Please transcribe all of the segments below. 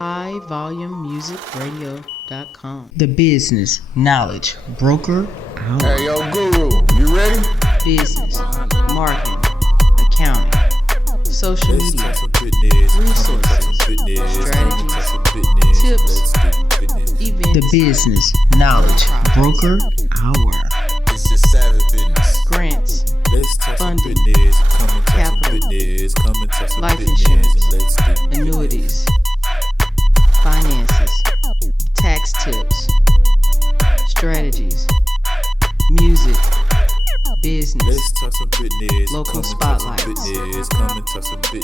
highvolumemusicradio.com. The Business Knowledge Broker Hour. Hey, yo, Guru, you ready? Business, marketing, accounting, social media, resources, strategies, tips, events. The Business Knowledge Broker Hour. It's just savage business. Grants, funding, capital, life insurance, annuities, finances, tax tips, strategies, music, business, local spotlights,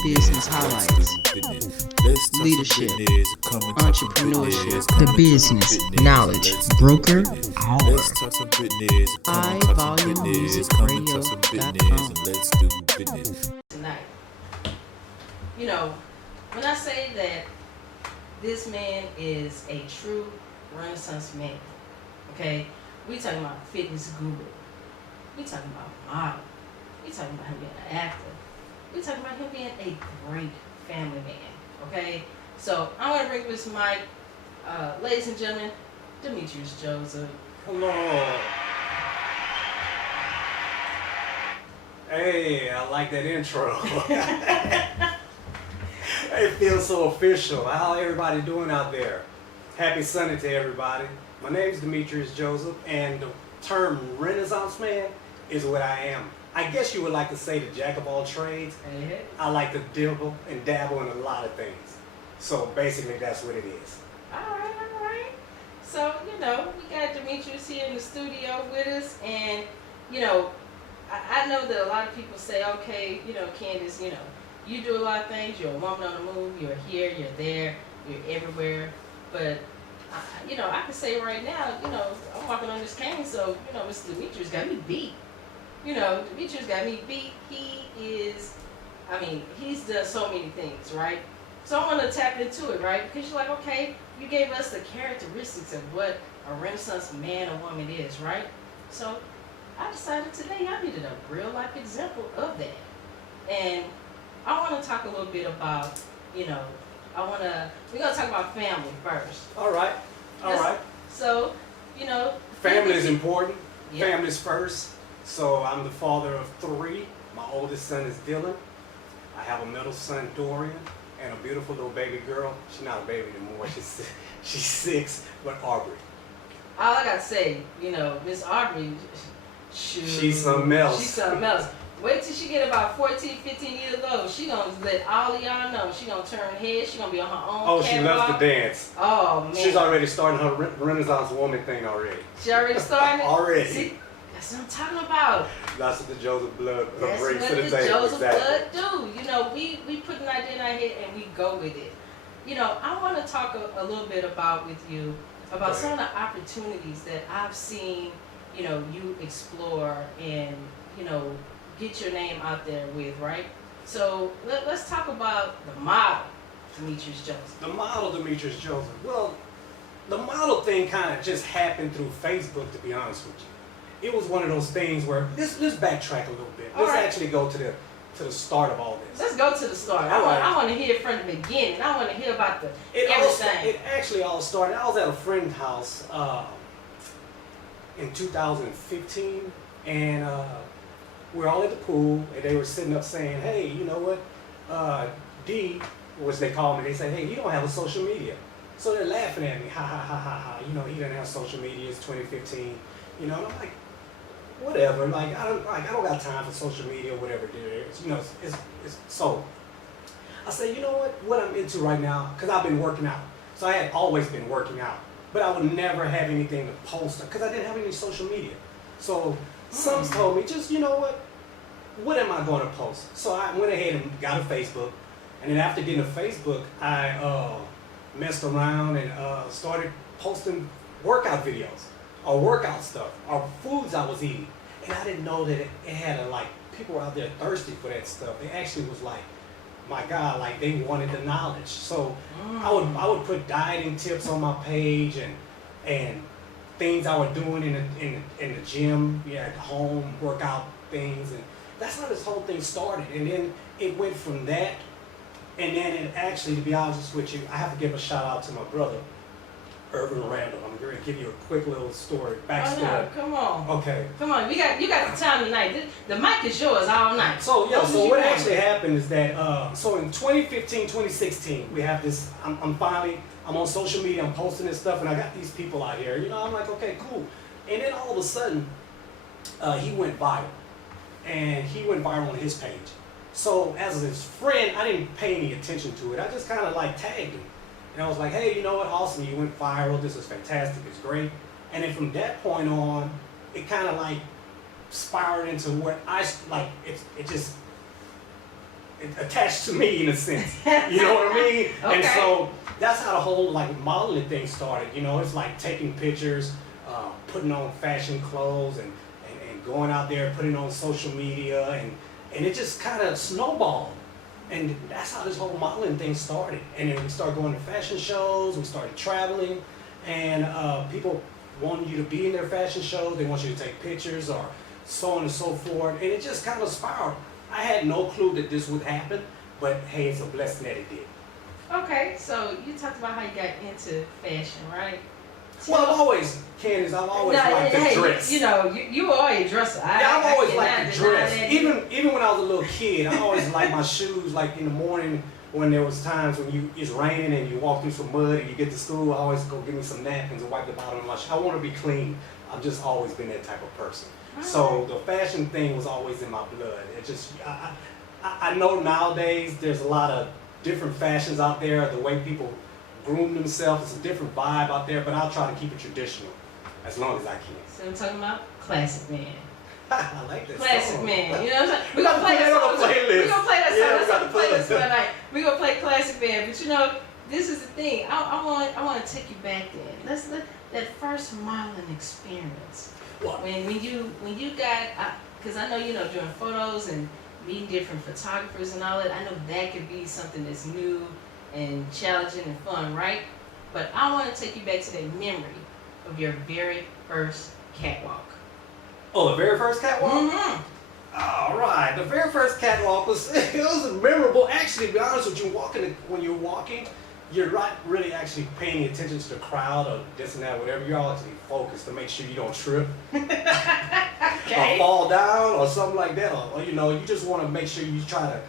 business highlights, leadership, entrepreneurship. The Business Knowledge Broker Hour. highvolumemusicradio.com. Tonight, you know, when I say that this man is a true Renaissance man, okay, we talking about fitness guru. We talking about model. We talking about him being an actor. We talking about him being a great family man. Okay? So I'm gonna bring this mic, ladies and gentlemen, Demetrius Joseph. Hello. Hey, I like that intro. It feels so official. How everybody doing out there? Happy Sunday to everybody. My name is Demetrius Joseph, and the term Renasaince Man is what I am. I guess you would like to say the jack of all trades. Mm-hmm. I like to dibble and dabble in a lot of things. So basically that's what it is. All right. So, you know, we got Demetrius here in the studio with us, and, you know, I know that a lot of people say, okay, you know, Candace, you know, you do a lot of things. You're a woman on the move. You're here, you're there, you're everywhere. But, you know, I can say right now, you know, I'm walking on this cane, so, you know, Mr. Demetrius got me beat. You know, Demetrius got me beat. He's done so many things, right? So I want to tap into it, right? Because you're like, okay, you gave us the characteristics of what a Renaissance man or woman is, right? So I decided today I needed a real life example of that. And I want to talk a little bit about, you know, we're going to talk about family first. All right. So, you know. Family is important. Yeah. Family's first. So I'm the father of 3. My oldest son is Dylan. I have a middle son, Dorian, and a beautiful little baby girl. She's not a baby anymore. She's 6, but Aubrey. All I got to say, you know, Miss Aubrey, she's something else. Wait till she get about 14, 15 years old. She gonna let all of y'all know. She gonna turn heads. She gonna be on her own. Oh, she loves to dance. Oh, man. She's already starting her Renaissance woman thing already. She already started? Already. See, that's what I'm talking about. That's what the Joseph blood That's brings what to the the table. Joseph Exactly. blood do. You know, we put an idea in our head and we go with it. You know, I want to talk a little bit about some of the opportunities that I've seen, you know, you explore and, you know, get your name out there with, right? So let's talk about the model, Demetrius Joseph. The model, Demetrius Joseph. Well, the model thing kind of just happened through Facebook, to be honest with you. It was one of those things where, let's backtrack a little bit. Let's actually go to the start of all this. Let's go to the start. I want to hear from the beginning. I want to hear about everything. It actually all started, I was at a friend's house in 2015, and we're all at the pool, and they were sitting up saying, hey, you know what, D, which they call me, they say, hey, you don't have a social media. So they're laughing at me, ha ha ha ha ha, you know, he doesn't have social media, it's 2015, you know, and I'm like, whatever, like I don't got time for social media or whatever it is, you know, it's so. I say, you know what I'm into right now, because I've been working out. So I had always been working out, but I would never have anything to post, because I didn't have any social media. So some told me, just, you know what am I going to post? So I went ahead and got a Facebook, and then after getting a Facebook, I messed around and started posting workout videos, or workout stuff, or foods I was eating. And I didn't know that it had people were out there thirsty for that stuff. It actually was like, my God, like they wanted the knowledge. So I would put dieting tips on my page and things I was doing in the gym, at home, workout things, and that's how this whole thing started. And then it went from that And then it actually, to be honest with you, I have to give a shout out to my brother, Urban Randall. I'm going to give you a quick little story, backstory. Oh no, come on. Okay. Come on, you got the time tonight. The mic is yours all night. So yeah, What so you what want? actually happened is that so in 2015, 2016, we have this. I'm on social media. I'm posting this stuff, and I got these people out here. You know, I'm like, okay, cool. And then all of a sudden, he went viral, and he went viral on his page. So as his friend, I didn't pay any attention to it. I just kind of like tagged him. And I was like, hey, you know what? Awesome. You went viral. This is fantastic. It's great. And then from that point on, it kind of like spiraled into what it attached to me in a sense. You know what I mean? Okay. And so that's how the whole like modeling thing started. You know, it's like taking pictures, putting on fashion clothes and going out there, putting on social media, and it just kind of snowballed. And that's how this whole modeling thing started. And then we started going to fashion shows, we started traveling, and people wanted you to be in their fashion shows, they want you to take pictures or so on and so forth. And it just kind of spiraled. I had no clue that this would happen, but hey, it's a blessing that it did. Okay, so you talked about how you got into fashion, right? Well, I've always liked to dress. You know, you were always a dresser. Yeah, I've always liked to dress. That. Even when I was a little kid, I always liked my shoes. Like in the morning, when there was times when it's raining and you walk through some mud and you get to school, I always go get me some napkins and wipe the bottom of my shoe. I want to be clean. I've just always been that type of person. So the fashion thing was always in my blood. It just I know nowadays there's a lot of different fashions out there. The way people groom themselves, it's a different vibe out there, but I'll try to keep it traditional as long as I can. So I'm talking about Classic Man. I like that Classic song. Man. You know what I'm saying? We got to put that on the playlist. We're going to play that song. Yeah, we That's got on to the play playlist that. tonight. We're going to play Classic Man. But you know, this is the thing. I want to take you back then. Let's that first modeling experience. What? When you got, because I know, you know, doing photos and meeting different photographers and all that, I know that could be something that's new and challenging and fun, right? But I want to take you back to that memory of your very first catwalk. Oh, the very first catwalk? Mm-hmm. All right, the very first catwalk was memorable. Actually, to be honest with you, when you're walking, you're not really actually paying attention to the crowd or this and that, whatever. You're all actually focused to make sure you don't trip Okay. or fall down or something like that. Or you know, you just want to make sure you try to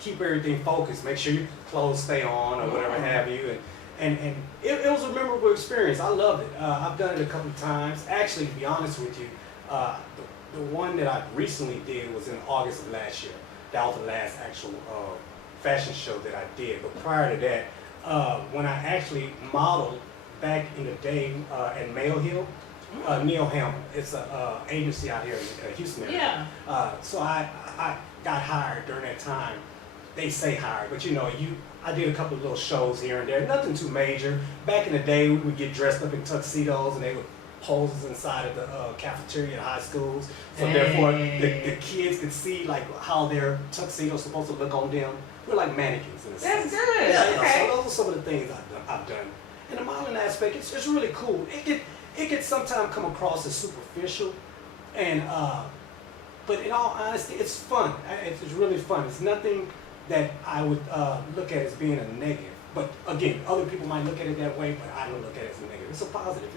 keep everything focused, make sure your clothes stay on or whatever have you. And it was a memorable experience. I loved it. I've done it a couple of times. Actually, to be honest with you, the one that I recently did was in August of last year. That was the last actual fashion show that I did. But prior to that, when I actually modeled back in the day at Mail Hill, Neil Hamel, it's an agency out here in Houston area. Yeah. So I got hired during that time. They say hired, but you know, I did a couple of little shows here and there, nothing too major. Back in the day, we would get dressed up in tuxedos and they would pose inside of the cafeteria at high schools. So therefore, the kids could see like how their tuxedo's supposed to look on them. We're like mannequins in a sense. That's good. Yeah, Okay. so those are some of the things I've done. And the modeling aspect, it's really cool. It could sometimes come across as superficial, and but in all honesty, it's fun. It's really fun. It's nothing that I would look at as being a negative. But again, other people might look at it that way, but I don't look at it as a negative. It's a positive.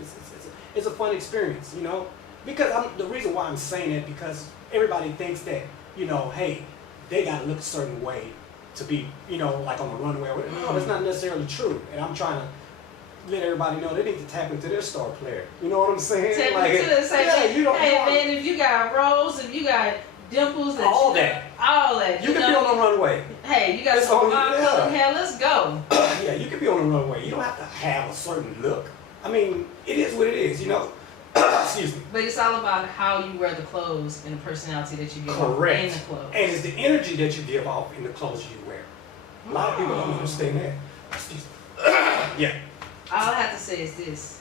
It's a fun experience, you know. Because the reason why I'm saying it, because everybody thinks that, you know, hey, they gotta look a certain way to be, you know, like on the runway. No, that's not necessarily true. And I'm trying to let everybody know they need to tap into their star player. You know what I'm saying? Tap like, into it. Say, yeah, you don't. hey man, if you got rolls, if you got dimples, all that. You can be on the runway. Hey, you got It's some on- color yeah. hair. Let's go. Yeah, you can be on the runway. You don't have to have a certain look. I mean, it is what it is, you know. Excuse me. But it's all about how you wear the clothes and the personality that you give off Correct. in the clothes. And it's the energy that you give off in the clothes you wear. A lot of people don't understand that. Excuse me. Yeah. All I have to say is this.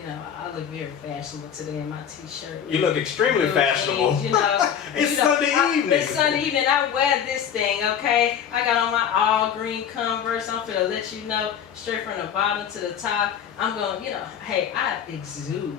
You know, I look very fashionable today in my t-shirt. You look extremely Little fashionable. jeans, you know. It's you know, Sunday evening. It's Sunday evening. I wear this thing, okay? I got on my all green Converse. I'm finna let you know, straight from the bottom to the top. I'm going, you know, hey, I exude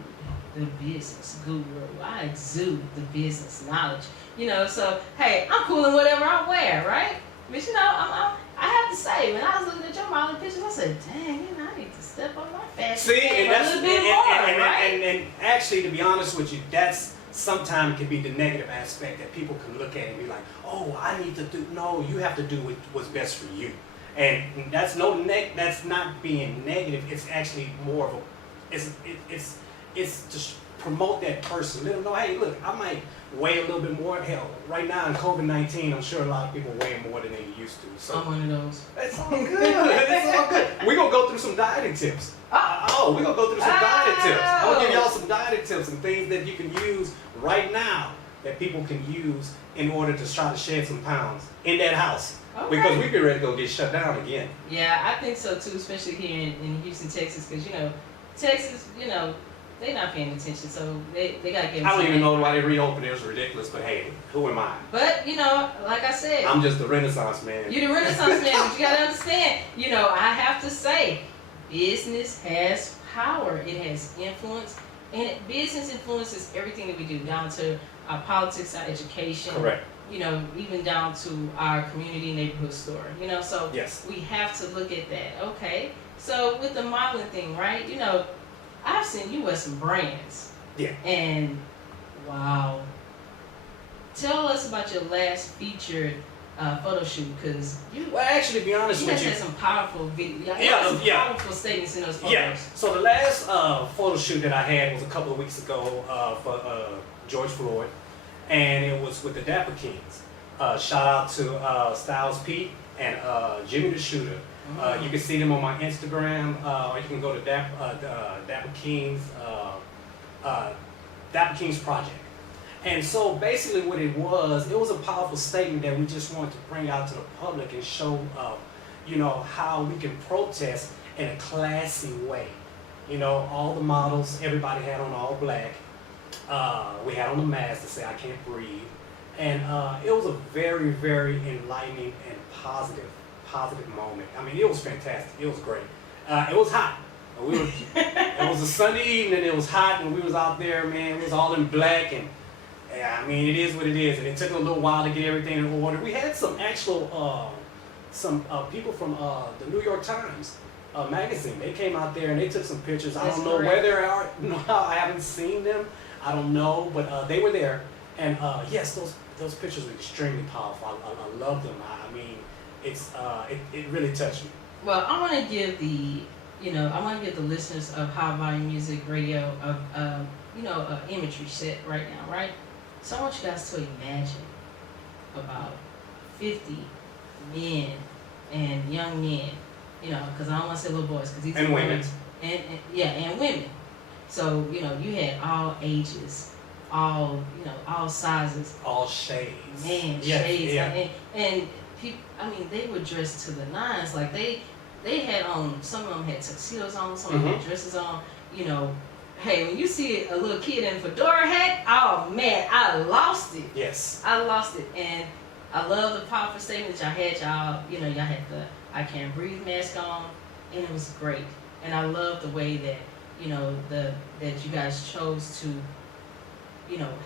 the business guru. I exude the business knowledge. You know, so hey, I'm cool in whatever I wear, right? But you know, I have to say, when I was looking at your modeling pictures, I said, dang, I need to step up my fashion See, game and that's a little bit more, right? and actually, to be honest with you, that's sometimes can be the negative aspect that people can look at and be like, oh, I need to do. No, you have to do what's best for you, and that's that's not being negative. It's actually more of a, it's just promote that person. Let them know, hey, look, I might weigh a little bit more. Hell, right now in COVID-19, I'm sure a lot of people weigh more than they used to. So I'm one of those. it's all good. It's all good. We're going to go through some dieting tips. We're going to go through some dieting tips. I'm going to give y'all some dieting tips and things that you can use right now that people can use in order to try to shed some pounds in that house. Okay. Because we get ready to go get shut down again. Yeah, I think so too, especially here in Houston, Texas, because, Texas, they're not paying attention, so they got to get. I don't even know why they reopened it. It was ridiculous, but hey, who am I? But, like I said. I'm just the Renaissance man. You're the Renaissance man, but you got to understand, I have to say, business has power. It has influence, and business influences everything that we do, down to our politics, our education. Correct. Even down to our community neighborhood store, so yes. We have to look at that. Okay, so with the modeling thing, right, I've seen you wear some brands. Yeah. And, wow. Tell us about your last featured photo shoot, because Well, actually, to be honest with you. had some powerful videos. Yeah. Powerful statements in those photos. Yeah. So the last photo shoot that I had was a couple of weeks ago for George Floyd, and it was with the Dapper Kings. Shout out to Styles Pete and Jimmy the Shooter. You can see them on my Instagram, or you can go to Dapper Kings Project. And so basically what it was a powerful statement that we just wanted to bring out to the public and show, how we can protest in a classy way. All the models, everybody had on all black. We had on the mask to say, I can't breathe. And it was a very, very enlightening and positive moment. I mean, it was fantastic. It was great. It was hot. It was a Sunday evening. It was hot, and we was out there, man. It was all in black, and I mean, it is what it is. And it took a little while to get everything in order. We had some actual people from the New York Times magazine. They came out there and they took some pictures. I don't know where they are. No, I haven't seen them. I don't know, but they were there. And yes, those pictures were extremely powerful. I love them. I mean, it really touched me. Well, I want to give the listeners of High Volume Music Radio an imagery set right now, right? So I want you guys to imagine about 50 men and young men, because I don't want to say little boys, because these and are women. And women. So you had all ages, all sizes, all shades. Man, yes, shades, yeah. and people. I mean, they were dressed to the nines. Like they had on. Some of them had tuxedos on. Some of them had dresses on. Hey, when you see a little kid in a fedora hat, oh man, I lost it. Yes. I lost it, and I love the powerful statement that y'all had. Y'all had the I Can't Breathe mask on, and it was great. And I love the way that that you guys chose to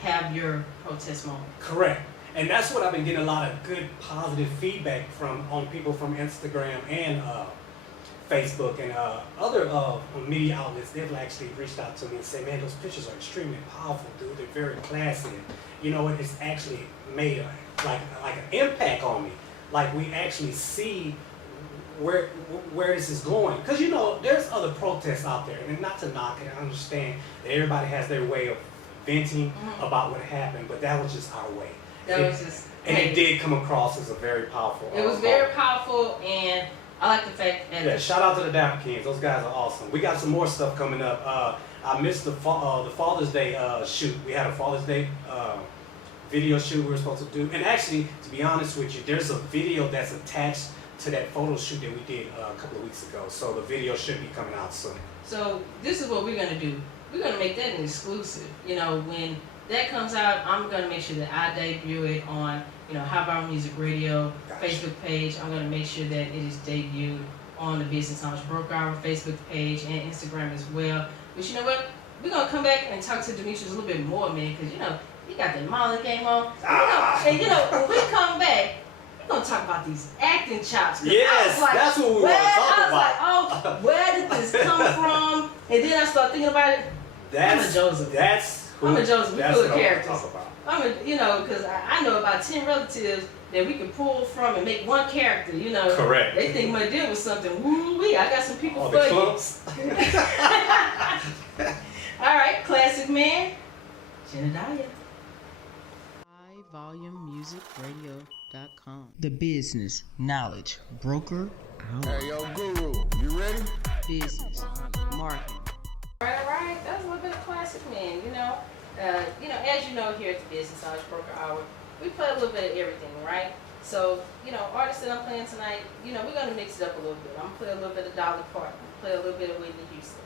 have your protest moment. Correct. And that's what I've been getting a lot of good positive feedback on people from Instagram and Facebook and other media outlets. They've actually reached out to me and said, man, those pictures are extremely powerful, dude. They're very classy. And, it's actually made like an impact on me. Like we actually see where this is going. Because, there's other protests out there. And not to knock it, I understand that everybody has their way of venting about what happened, but that was just our way. It did come across as a very powerful. It was very powerful, and I like the fact that. Shout out to the Dapper Kings. Those guys are awesome. We got some more stuff coming up. I missed the Father's Day shoot. We had a Father's Day video shoot we were supposed to do, and actually, to be honest with you, there's a video that's attached to that photo shoot that we did a couple of weeks ago. So the video should be coming out soon. So this is what we're gonna do. We're gonna make that an exclusive. When that comes out, I'm gonna make sure that I debut it on, High Volume Music Radio Facebook page. I'm gonna make sure that it is debuted on the Business Knowledge Broker Hour Facebook page and Instagram as well. But you know what? We're gonna come back and talk to Demetrius a little bit more, man, because he got the modeling game on. And when we come back, gonna talk about these acting chops. Yes, that's what we want to talk about. I was like, oh, where did this come from? And then I started thinking about it. I'm a Joseph. I'm a Joseph. We full of characters. Because I know about 10 relatives that we can pull from and make one character, Correct. They think my deal was something. Woo-wee, I got some people All for the you. clumps. All right, classic man, Jedediah. HighVolumeMusicRadio.com. The business knowledge broker. Hey, yo, Guru, you ready? Business marketing. All right. That was a little bit of classic man, as you know, here at the Business Knowledge Broker Hour, we play a little bit of everything, right? So, artists that I'm playing tonight, we're going to mix it up a little bit. I'm going to play a little bit of Dolly Parton, play a little bit of Whitney Houston.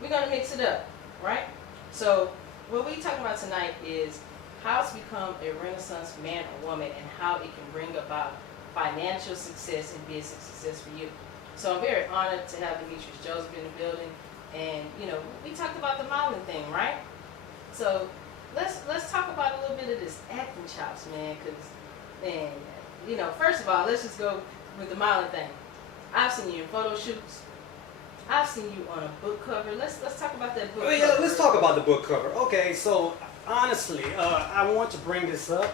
We're going to mix it up, right? So, what we're talking about tonight is how to become a Renaissance man or woman and how it can bring about financial success and business success for you. So, I'm very honored to have Demetrius Joseph in the building. And, we talked about the modeling thing, right? So, let's talk about a little bit of this acting chops, man, first of all, let's just go with the modeling thing. I've seen you in photo shoots. I've seen you on a book cover. Let's talk about that book cover. Yeah, let's talk about the book cover. Okay, so honestly, I want to bring this up.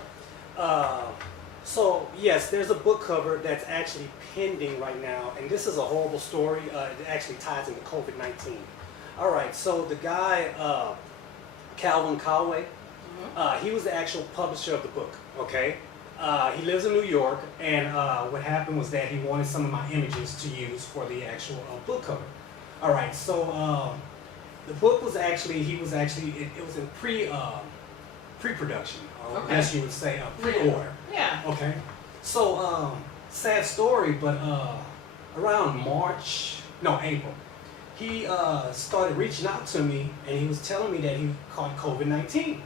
So yes, there's a book cover that's actually pending right now, and this is a horrible story. It actually ties into COVID-19. All right, so the guy, Calvin Conway, he was the actual publisher of the book, okay? He lives in New York, and what happened was that he wanted some of my images to use for the actual book cover. All right, so the book was actually, it was in pre-production, or Okay. as you would say, pre-order. Yeah. Okay, so sad story, but around April, he started reaching out to me, and he was telling me that he caught COVID-19.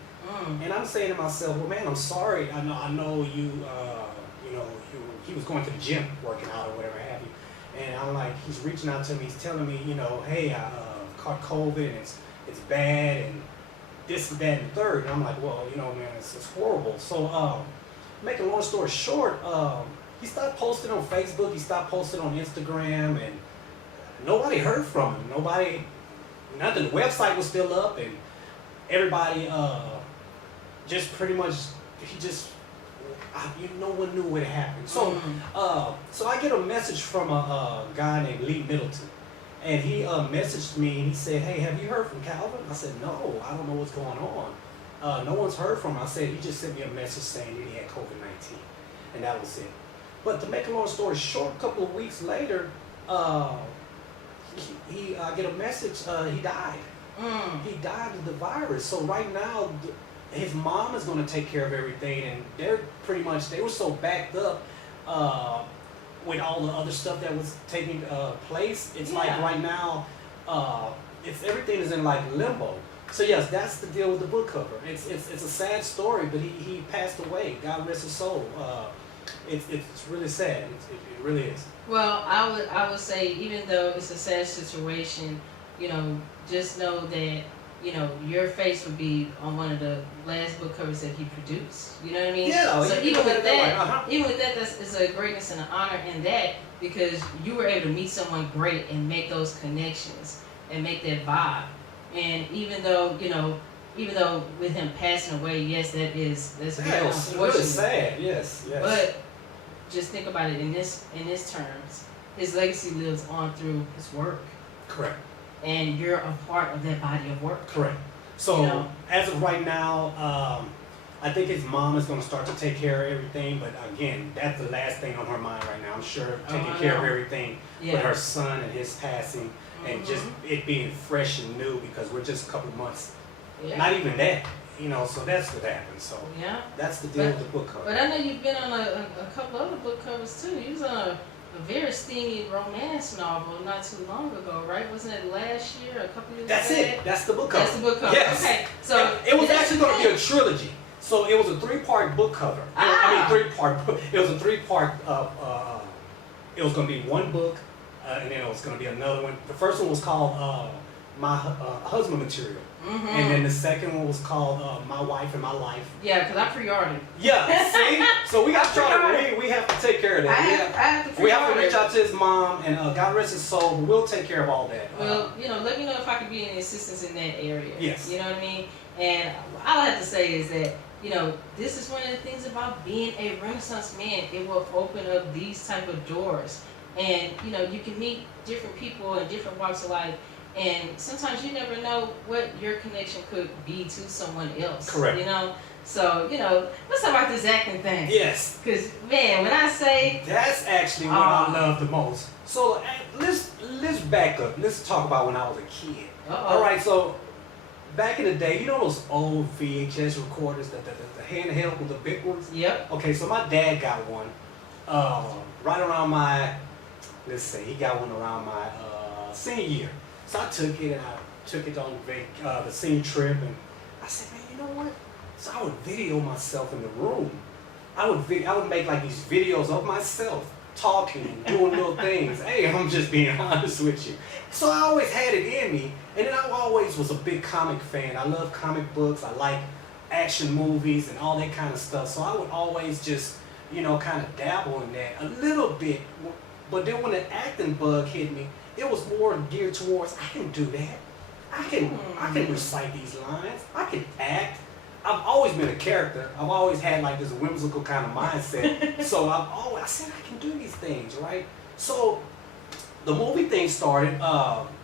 And I'm saying to myself, well, man, I'm sorry. I know you, he was going to the gym, working out or whatever have you. And I'm like, he's reaching out to me. He's telling me, hey, I caught COVID, and it's bad, and this and that and the third. And I'm like, well, man, it's horrible. So, making a long story short, he stopped posting on Facebook. He stopped posting on Instagram, and nobody heard from him. Nothing. The website was still up, and everybody just pretty much, no one knew what happened. So, so I get a message from a guy named Lee Middleton, and he messaged me and he said, hey, have you heard from Calvin? I said, no, I don't know what's going on. No one's heard from him. I said, he just sent me a message saying that he had COVID-19, and that was it. But to make a long story short, a couple of weeks later, I get a message, he died. He died of the virus. So right now, his mom is going to take care of everything, and they were so backed up with all the other stuff that was taking place. It's like right now, everything is in like limbo. So yes, that's the deal with the book cover. It's a sad story, but he passed away. God rest his soul. It's really sad. It really is. Well, I would say, even though it's a sad situation, just know that your face would be on one of the last book covers that he produced. You know what I mean? Yeah. So even with that, it's a greatness and an honor in that, because you were able to meet someone great and make those connections and make that vibe. And even though with him passing away, yes, that's very unfortunate. Really sad. Yes. But just think about it in this terms. His legacy lives on through his work. Correct. And you're a part of that body of work. Correct. So as of right now, I think his mom is going to start to take care of everything. But again, that's the last thing on her mind right now. I'm sure taking care of everything with her son and his passing, and just it being fresh and new, because we're just a couple of months. Yeah. Not even that. So that's what happened. So that's the deal with the book cover. But I know you've been on a couple other book covers too. You was on a very steamy romance novel not too long ago, right? Wasn't it last year, a couple years That's back? it. That's the book cover. That's the book cover. Yes. Okay. So it was actually going to be a trilogy. So it was a 3-part book cover. It was a 3-part. It was going to be one book, and then it was going to be another one. The first one was called my husband material. Mm-hmm. And then the second one was called My Wife and My Life. Yeah, because I pre-ordered. Yeah, see? So we got to try to, we have to take care of that. I have to we have to pre-order. reach out to his mom, and God rest his soul, but we'll take care of all that. Well, let me know if I can be any assistance in that area. Yes. You know what I mean? And all I have to say is that, this is one of the things about being a Renaissance man. It will open up these type of doors. And, you can meet different people in different walks of life. And sometimes you never know what your connection could be to someone else. Correct. So, let's talk about this acting thing. Yes. Because, man, when I say... That's actually what I love the most. So let's back up. Let's talk about when I was a kid. Uh-oh. All right, so back in the day, those old VHS recorders, the handheld with the big ones? Yep. Okay, so my dad got one right around my, he got one around my senior year. So I took it, and I took it on the senior trip, and I said, man, you know what? So I would video myself in the room. I would make like these videos of myself talking and doing little things. Hey, I'm just being honest with you. So I always had it in me, and then I always was a big comic fan. I love comic books. I like action movies and all that kind of stuff. So I would always just, kind of dabble in that a little bit. But then when the acting bug hit me, it was more geared towards, I can do that. I can recite these lines. I can act. I've always been a character. I've always had like this whimsical kind of mindset. So I said I can do these things, right? So the movie thing started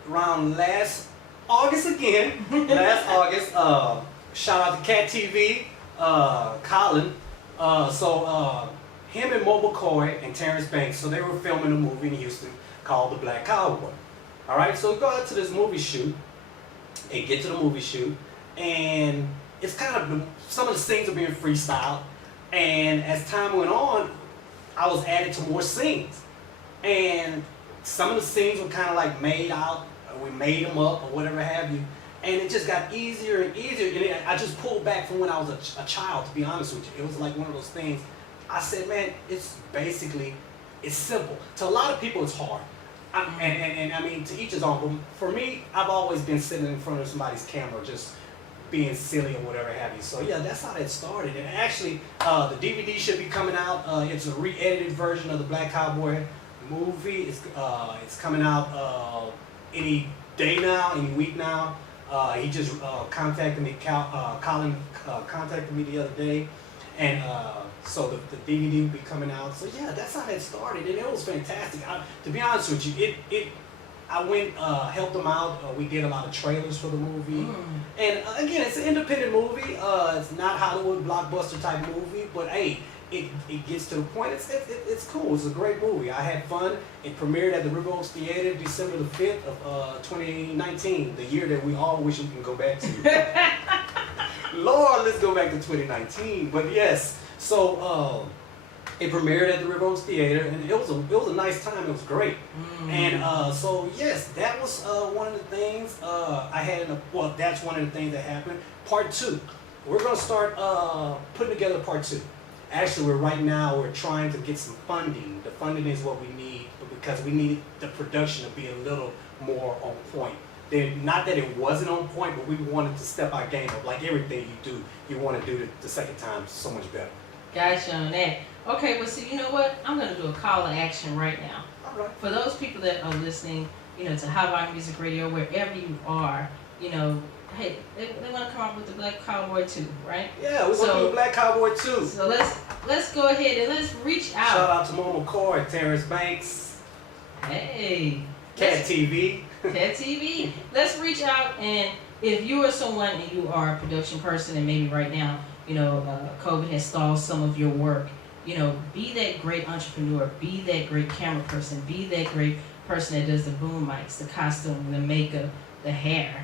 around last August again. Last August. Shout out to Cat TV, Colin. Him and Mo McCoy and Terrence Banks, so they were filming a movie in Houston called The Black Cowboy. All right, so we go out to this movie shoot and get to the movie shoot, and it's kind of, some of the scenes are being freestyled, and as time went on, I was added to more scenes, and some of the scenes were kind of like made out, or we made them up, or whatever have you, and it just got easier and easier, and I just pulled back from when I was a child, to be honest with you. It was like one of those things, I said, man, it's simple. To a lot of people, it's hard. And I mean, to each his own, but for me, I've always been sitting in front of somebody's camera, just being silly or whatever have you. So yeah, that's how that started. And actually, the DVD should be coming out. It's a re-edited version of the Black Cowboy movie. It's coming out any day now, any week now. He just contacted me. Colin contacted me the other day, and so the DVD will be coming out. So yeah, that's how that started, and it was fantastic. To be honest with you, I went, helped them out. We did a lot of trailers for the movie. And again, it's an independent movie. It's not Hollywood blockbuster type movie, but hey, it gets to the point. It's cool. It's a great movie. I had fun. It premiered at the River Oaks Theater December the 5th of 2019, the year that we all wish we can go back to. Lord, let's go back to 2019. But yes, so it premiered at the River Oaks Theater, and it was a nice time. It was great. And so yes, that was one of the things I had. That's one of the things that happened. Part 2, we're gonna start putting together part 2. Actually, we're trying to get some funding. The funding is what we need, because we need the production to be a little more on point. Not that it wasn't on point, but we wanted to step our game up. Like everything you do, you want to do the second time so much better. Gotcha on that. Okay, well, see, you know what? I'm going to do a call to action right now. All right. For those people that are listening, to High Volume Music Radio, wherever you are, hey, they want to come up with the Black Cowboy 2, right? Yeah, we're going to do the Black Cowboy 2. So let's go ahead and let's reach out. Shout out to Mo McCoy, Terrence Banks. Hey. Cat TV. Cat TV. Let's reach out, and if you are someone and you are a production person, and maybe right now, COVID has stalled some of your work, be that great entrepreneur, be that great camera person, be that great person that does the boom mics, the costume, the makeup, the hair,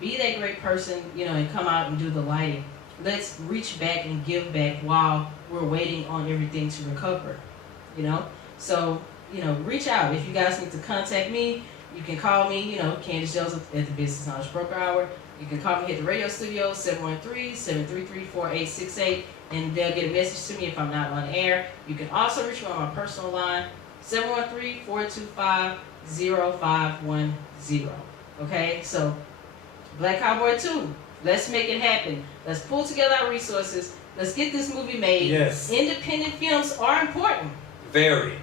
be that great person, and come out and do the lighting. Let's reach back and give back while we're waiting on everything to recover, So, reach out. If you guys need to contact me, you can call me, Candace Joseph at the Business Knowledge Broker Hour. You can call me at the radio studio, 713-733-4868, and they'll get a message to me if I'm not on air. You can also reach me on my personal line, 713-425-0510. Okay, so Black Cowboy 2, let's make it happen. Let's pull together our resources. Let's get this movie made. Yes. Independent films are important. Very.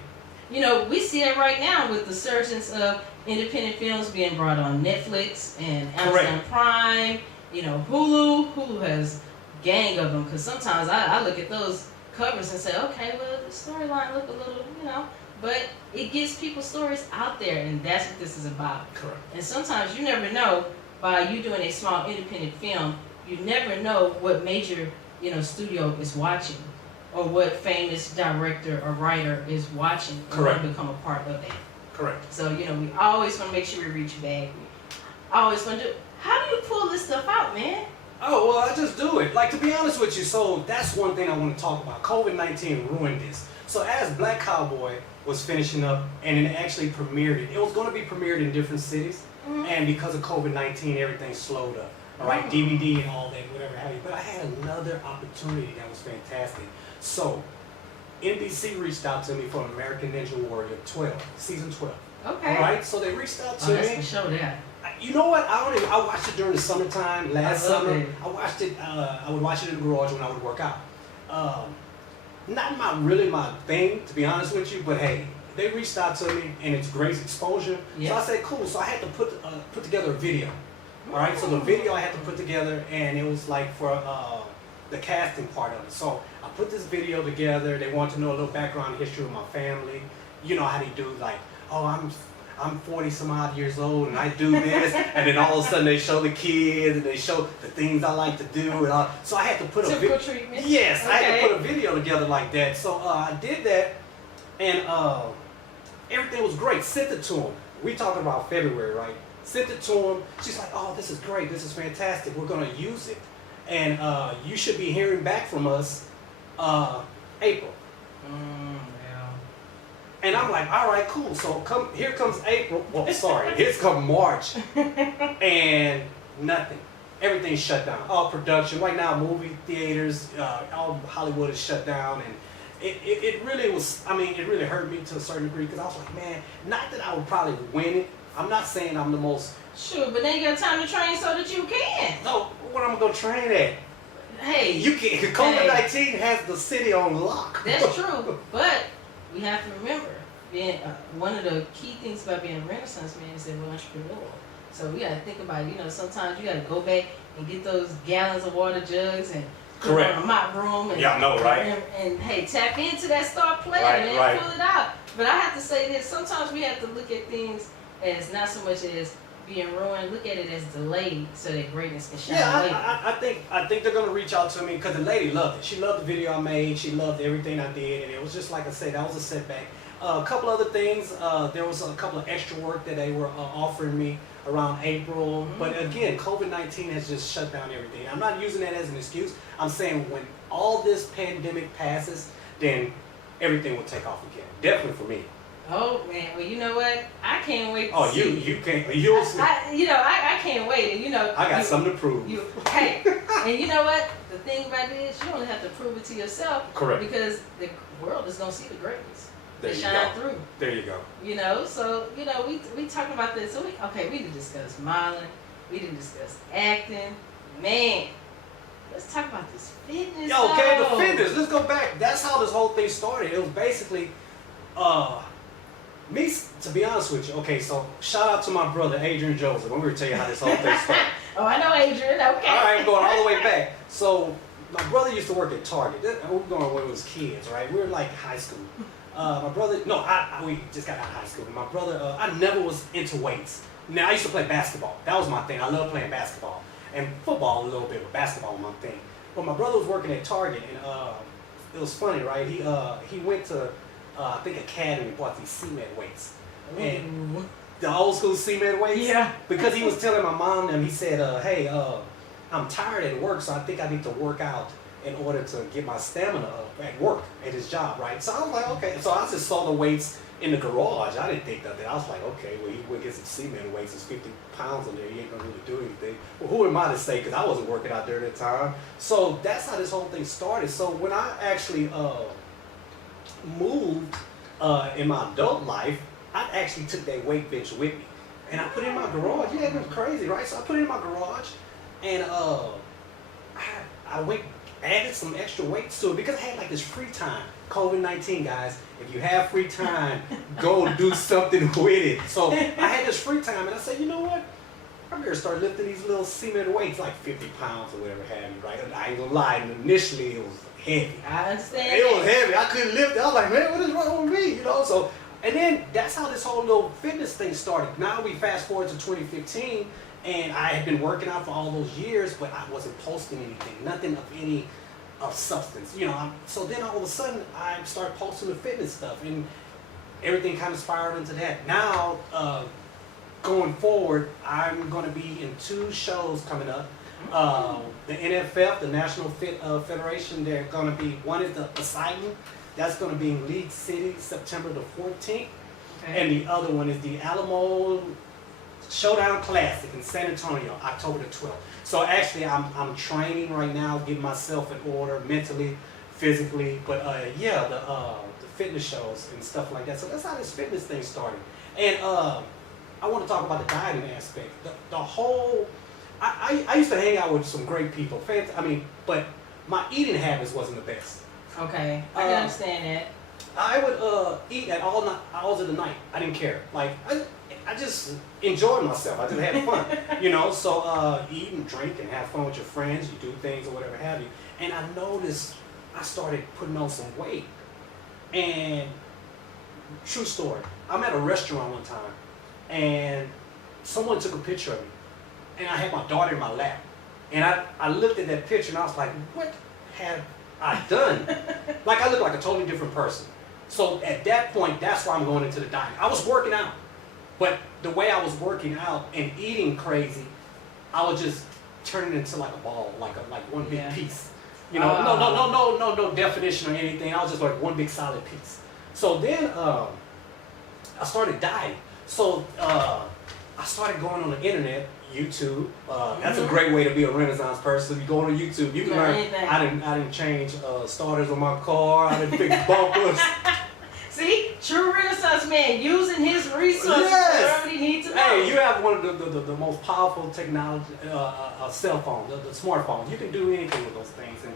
You know, we see it right now with the surgence of independent films being brought on Netflix and Amazon Prime. You know, Hulu. Hulu has gang of them, because sometimes I look at those covers and say, okay, well, the storyline look a little, you know, but it gets people's stories out there, and that's what this is about. Correct. And sometimes you never know, by you doing a small independent film, you never know what major, you know, studio is watching, or what famous director or writer is watching and want to become a part of that. Correct. So, you know, we always want to make sure we reach back. We always want to do, how do you pull this stuff out, man? Oh, well, I just do it. Like, to be honest with you, so that's one thing I want to talk about. COVID-19 ruined this. So as Black Cowboy was finishing up, and it actually premiered, it was going to be premiered in different cities, and because of COVID-19, everything slowed up. All right, DVD and all that, whatever have you. But I had another opportunity that was fantastic. So NBC reached out to me for American Ninja Warrior 12, season 12. Okay. All right, so they reached out to me. That's the show there. You know what? I watched it during the summertime last summer. it. I watched it. I would watch it in the garage when I would work out. Not really my thing, to be honest with you. But hey, they reached out to me, and it's great exposure. Yeah. So I said, cool. So I had to put together a video. All right. So the video I had to put together, and it was like for the casting part of it. So I put this video together. They wanted to know a little background history of my family. You know how they do, like, oh, I'm 40 some odd years old and I do this, and then all of a sudden they show the kids and they show the things I like to do, and all. So I had to put Typical treatment. Yes, Okay. I had to put a video together like that. So I did that, and everything was great. Sent it to him. We talking about February, right? Sent it to him. She's like, oh, this is great. This is fantastic. We're gonna use it, and you should be hearing back from us April. And I'm like, all right, cool. So here comes April. Well, sorry, here's come March, and nothing. Everything's shut down. All production right now, movie theaters, all Hollywood is shut down, and it really was. I mean, it really hurt me to a certain degree, because I was like, man, not that I would probably win it. I'm not saying I'm the most. Sure, but then you got time to train so that you can. No, what I'm gonna train at? Hey, You can't. COVID-19 has the city on lock. that's true, but we have to remember, being one of the key things about being a Renaissance man is that we're entrepreneurial. So we got to think about, you know, sometimes you got to go back and get those gallons of water jugs and put it on a mop broom. And, Yeah, I know, right? And hey, tap into that star player and then pull it out. But I have to say this, sometimes we have to look at things as not so much as being ruined, look at it as delayed so that greatness can shine later. I think they're gonna reach out to me, because the lady loved it. She loved the video I made. She loved everything I did, and it was just like I said, that was a setback. A couple other things. There was a couple of extra work that they were offering me around April, but again, COVID-19 has just shut down everything. I'm not using that as an excuse. I'm saying when all this pandemic passes, then everything will take off again. Definitely for me. Oh man, well you know what? I can't wait to Oh, see. you can't. You'll see. I can't wait, and you know. I got something to prove. Hey, and you know what? The thing about it is, you only have to prove it to yourself. Correct. Because the world is gonna see the greatness. There They you shine go. through. There you go. You know, so you know we talking about this. So we didn't discuss modeling. We didn't discuss acting. Man, let's talk about this fitness. Yeah, okay, though. the fitness. Let's go back. That's how this whole thing started. It was basically, me, to be honest with you. Okay, so shout out to my brother Adrian Joseph. I'm going to tell you how this whole thing started. Oh, I know Adrian. Okay. All right, I'm going all the way back. So my brother used to work at Target. We're going when we was kids, right? We were like high school. My brother, no, we just got out of high school. My brother, I never was into weights. Now, I used to play basketball. That was my thing. I love playing basketball. And football a little bit, but basketball was my thing. But my brother was working at Target, and it was funny, right? He went to, I think, Academy and bought these cement weights. And the old school cement weights? Yeah. Because he was telling my mom and he said, hey, I'm tired at work, so I think I need to work out in order to get my stamina up at work, at his job, right? So I was like, okay. So I just saw the weights in the garage. I didn't think nothing. I was like, okay, well, he went get some cement weights. There's 50 pounds in there. He ain't gonna really do anything. Well, who am I to say? Because I wasn't working out there at the time. So that's how this whole thing started. So when I actually moved in my adult life, I actually took that weight bench with me. And I put it in my garage. Yeah, it was crazy, right? So I put it in my garage, and I added some extra weights to it because I had like this free time. COVID-19, guys. If you have free time, go do something with it. So I had this free time, and I said, you know what? I'm gonna start lifting these little cement weights, like 50 pounds or whatever have you, right? I ain't gonna lie, initially it was heavy. I understand. It was heavy. I couldn't lift it. I was like, man, what is wrong with me? You know, so, and then that's how this whole little fitness thing started. Now we fast forward to 2015, and I had been working out for all those years, but I wasn't posting anything, nothing of any of substance, you know. So then all of a sudden, I started posting the fitness stuff, and everything kind of spiraled into that. Now, going forward, I'm going to be in 2 shows coming up. The NFF, the National Fit Federation, they're going to be, one is the Poseidon, that's going to be in League City, September the 14th, and the other one is the Alamo Showdown Classic in San Antonio, October the 12th. So actually, I'm training right now, getting myself in order mentally, physically, but yeah, the fitness shows and stuff like that. So that's how this fitness thing started. And I want to talk about the dieting aspect. The whole, I used to hang out with some great people. But my eating habits wasn't the best. Okay, I can understand that. I would eat at all hours of the night. I didn't care. Like I just enjoyed myself. I just had fun, you know. So eat and drink and have fun with your friends. You do things or whatever have you. And I noticed I started putting on some weight. And true story, I'm at a restaurant one time, and someone took a picture of me, and I had my daughter in my lap, and I looked at that picture and I was like, what have I done? Like I look like a totally different person. So at that point, that's why I'm going into the diet. I was working out, but the way I was working out and eating crazy, I was just turning into like a ball, like one big piece. You know, no definition or anything. I was just like one big solid piece. So then I started dieting. So I started going on the internet, YouTube. That's a great way to be a Renaissance person. You go on YouTube, you can learn. I didn't change starters on my car. I didn't fix bumpers. See, true Renaissance man using his resources for whatever he needs to know. Hey, you have one of the most powerful technology, cell phone, the smartphones. You can do anything with those things. And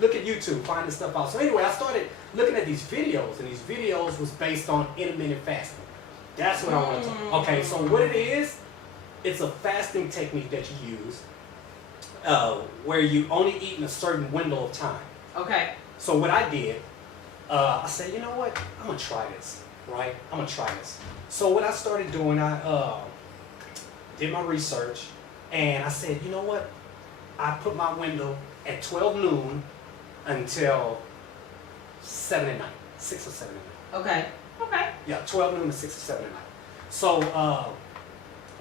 look at YouTube, find this stuff out. So anyway, I started looking at these videos, and these videos was based on intermittent fasting. That's what I want to talk about. Okay, so what it is, it's a fasting technique that you use where you only eat in a certain window of time. Okay. So what I did, I said, you know what, I'm going to try this, right? I'm going to try this. So what I started doing, I did my research, and I said, you know what, I put my window at 12 noon until 7 at night, 6 or 7 at night. Okay. Okay. Yeah, 12 noon to 6 or 7 at night. So,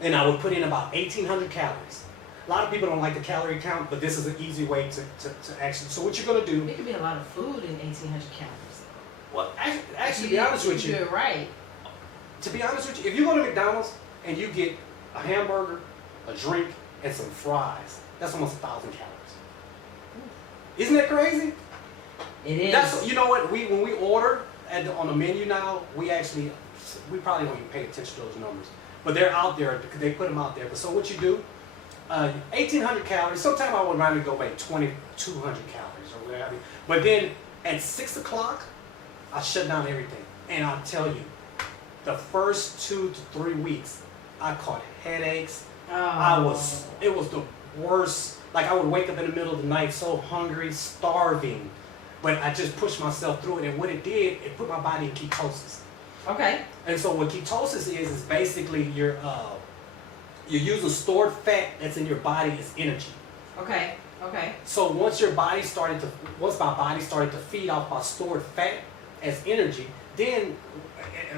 and I would put in about 1,800 calories. A lot of people don't like the calorie count, but this is an easy way to actually, so what you're going to do. It could be a lot of food in 1,800 calories. Well, actually, to be honest with you. You're right. To be honest with you, if you go to McDonald's and you get a hamburger, a drink, and some fries, that's almost 1,000 calories. Isn't that crazy? It is. That's, you know what, when we order on the menu now, we probably don't even pay attention to those numbers. But they're out there, they put them out there. But so what you do, 1,800 calories, sometimes I would rather go by 2,200 calories or whatever. But then at 6 o'clock, I shut down everything. And I'll tell you, the first 2 to 3 weeks, I caught headaches. Oh. It was the worst. Like I would wake up in the middle of the night so hungry, starving. But I just pushed myself through it. And what it did, it put my body in ketosis. Okay. And so what ketosis is basically you're using stored fat that's in your body as energy. Okay. Okay. So once my body started to feed off my stored fat as energy, then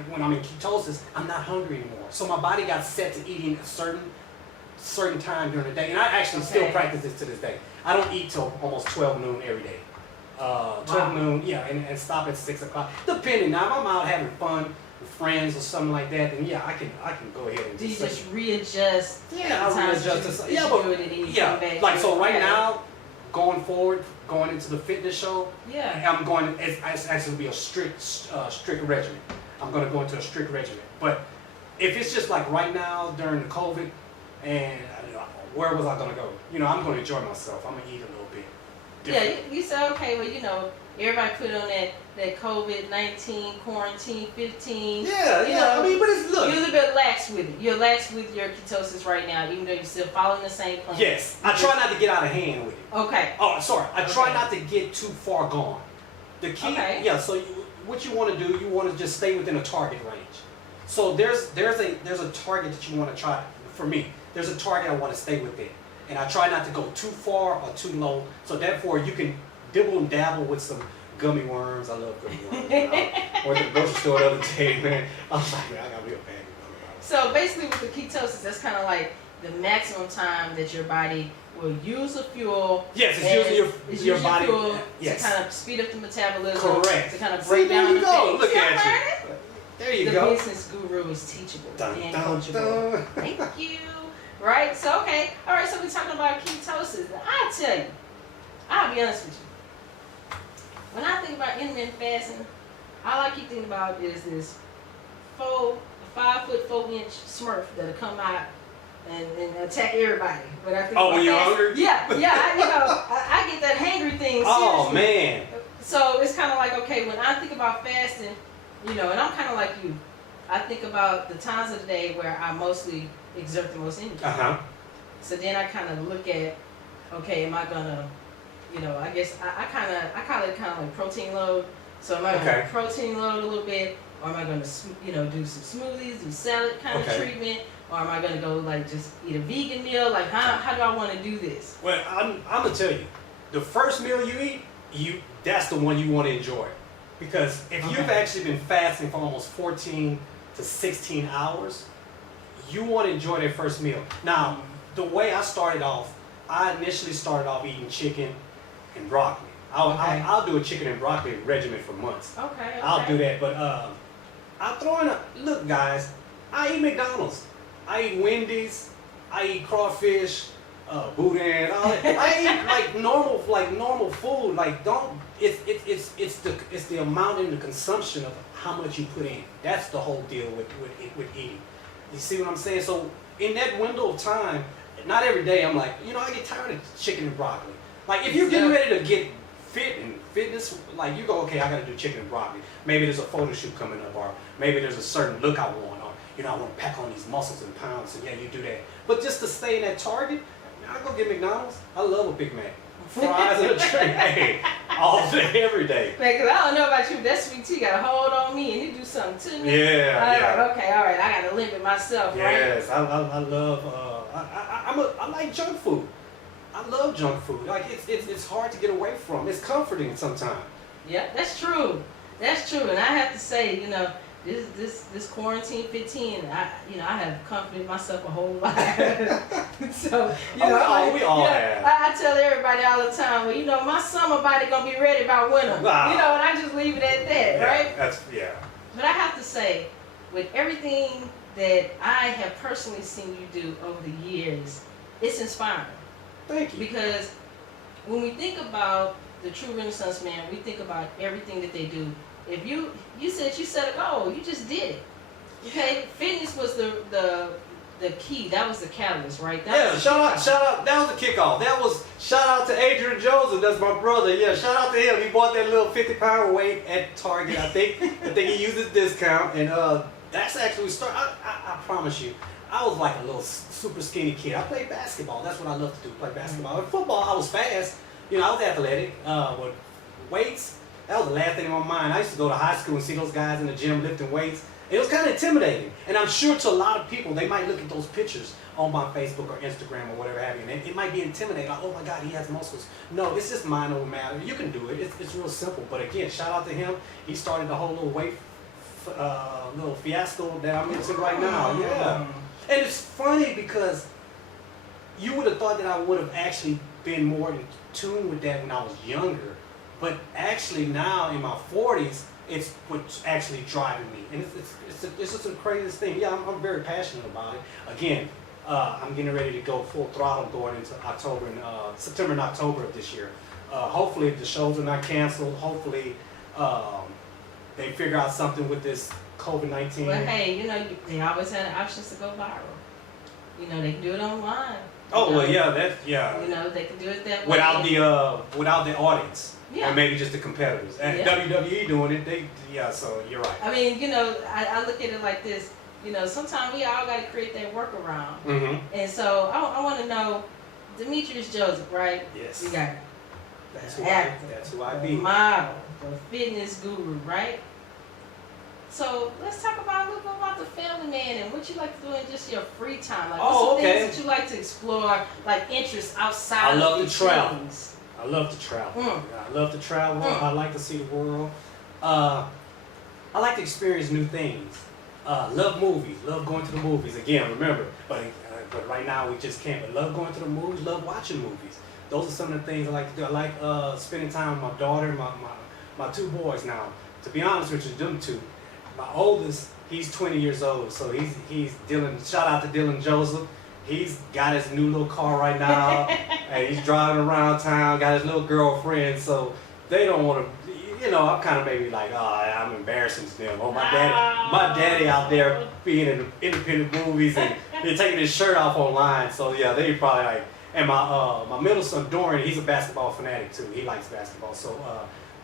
when I'm in ketosis, I'm not hungry anymore. So my body got set to eating a certain time during the day. And I actually still practice this to this day. I don't eat till almost 12 noon every day. 12 noon, yeah, and stop at 6 o'clock. Depending, now if I'm out having fun with friends or something like that, then yeah, I can go ahead and do you just readjust? Yeah, I readjust. Yeah, like so right now, going forward, going into the fitness show, I'm going. It's actually be a strict regimen. I'm going to go into a strict regimen, but if it's just like right now during the COVID, and where was I gonna go? I'm gonna enjoy myself. I'm gonna eat a little bit. Yeah, you said, okay, well, everybody put on that COVID-19 quarantine 15. Yeah. I mean, but it's look. You're a little bit lax with it. You're lax with your ketosis right now, even though you're still following the same plan. Yes, I try not to get out of hand with it. Okay. Oh, sorry. I try not to get too far gone. The key, Okay. So what you want to do, you want to just stay within a target range. So there's a target that you want to try. For me, there's a target I want to stay within, and I try not to go too far or too low. So therefore, you can dibble and dabble with some gummy worms. I love gummy worms. I went to the grocery store the other day, man. I was like, man, I got real bad. So basically, with the ketosis, that's kind of like the maximum time that your body will use the fuel. Yes, it's using your body. Fuel Yes. to kind of speed up the metabolism. Correct. To kind of break down there you the go. things. Look See, at I'm you. learning? There you The go. business guru is teachable Dun, and dun, coachable. dun. Thank you. Right? So, okay. All right, so we're talking about ketosis. Now, I tell you, I'll be honest with you. When I think about intermittent fasting, all I keep thinking about is this 5'4" Smurf that'll come out and attack everybody. But I think When you're hungry? Yeah. I get that hangry thing. Oh, seriously. man. So it's kind of like, okay, when I think about fasting, and I'm kind of like you. I think about the times of the day where I mostly exert the most energy. So then I kind of look at, okay, am I gonna, I guess I call it kind of like protein load. So am I gonna protein load a little bit, or am I gonna, do some smoothies, do salad kind of treatment, or am I gonna go like just eat a vegan meal? Like how do I want to do this? Well, I'm gonna tell you, the first meal you eat, that's the one you want to enjoy, because if you've actually been fasting for almost 14 to 16 hours, you want to enjoy that first meal. Now, the way I started off, I initially started off eating chicken and broccoli. I'll do a chicken and broccoli regimen for months. Okay. I'll do that, but I'll throw in look, guys, I eat McDonald's, I eat Wendy's, I eat crawfish, boudin, all that. I eat like normal food. Like it's the amount and the consumption of how much you put in. That's the whole deal with eating. You see what I'm saying? So in that window of time, not every day I'm like, I get tired of chicken and broccoli. Like if you're getting ready to get fit and fitness, like you go, okay, I gotta do chicken and broccoli. Maybe there's a photo shoot coming up, or maybe there's a certain look I want, or I want to pack on these muscles and pounds, so yeah, you do that. But just to stay in that target, I go get McDonald's. I love a Big Mac. Fries and a drink, hey, all day, every day. Because I don't know about you, but that sweet tea got a hold on me and it do something to me. Yeah. Okay, all right, I got to limit myself, right? Yes, I love, I like junk food. I love junk food. Like it's hard to get away from. It's comforting sometimes. Yeah, that's true. That's true. And I have to say, this quarantine 15, I have comforted myself a whole lot. So, we all have. I tell everybody all the time, well, my summer body gonna be ready by winter. Wow. And I just leave it at that, right? But I have to say, with everything that I have personally seen you do over the years, it's inspiring. Thank you. Because when we think about the true Renasaince Man, we think about everything that they do. If you said you set a goal, you just did it. Okay, fitness was the key. That was the catalyst, right? Shout out. That was the kickoff. Shout out to Adrian Joseph. That's my brother. Yeah, shout out to him. He bought that little 50-pound weight at Target. I think he used his discount, and that's actually I promise you, I was like a little super skinny kid. I played basketball. That's what I love to do. Play basketball. In football, I was fast. I was athletic. With weights, that was the last thing on my mind. I used to go to high school and see those guys in the gym lifting weights. It was kind of intimidating. And I'm sure to a lot of people, they might look at those pictures on my Facebook or Instagram or whatever have you, and it might be intimidating. Like, oh my God, he has muscles. No, it's just mind over matter. You can do it. It's real simple. But again, shout out to him. He started the whole little weight little fiasco that I'm into right now. Yeah. And it's funny because you would have thought that I would have actually been more in tune with that when I was younger. But actually now in my 40s, it's what's actually driving me. And it's just the craziest thing. Yeah, I'm very passionate about it. Again, I'm getting ready to go full throttle going into September and October of this year. Hopefully the shows are not canceled. Hopefully they figure out something with this COVID-19. Well, hey, they always had options to go viral. They can do it online. Oh well, yeah, They can do it that way. Without the audience, Yeah. or maybe just the competitors. And Yeah. WWE doing it, so you're right. I mean, I look at it like this. Sometimes we all got to create that workaround. Mm-hmm. And so I want to know, Demetrius Joseph, right? Yes. You got That's the who actor, I the be. model, the fitness guru, right? So let's talk about a little bit about the family man and what you like to do in just your free time. Like, what's some things that you like to explore, like interests outside I love of to travel. things? I love to travel. Mm. I love to travel. I like to see the world. I like to experience new things. Love movies. Love going to the movies. Again, remember, but right now we just can't. But love going to the movies. Love watching movies. Those are some of the things I like to do. I like spending time with my daughter, my two boys now. To be honest with you, them two. My oldest, he's 20 years old, so he's Dylan. Shout out to Dylan Joseph. He's got his new little car right now, and he's driving around town. Got his little girlfriend, so they don't want to. I'm kind of maybe like, I'm embarrassing to them. Oh, my daddy out there being in independent movies and they're taking his shirt off online. So yeah, they probably like. And my middle son Dorian, he's a basketball fanatic too. He likes basketball, so.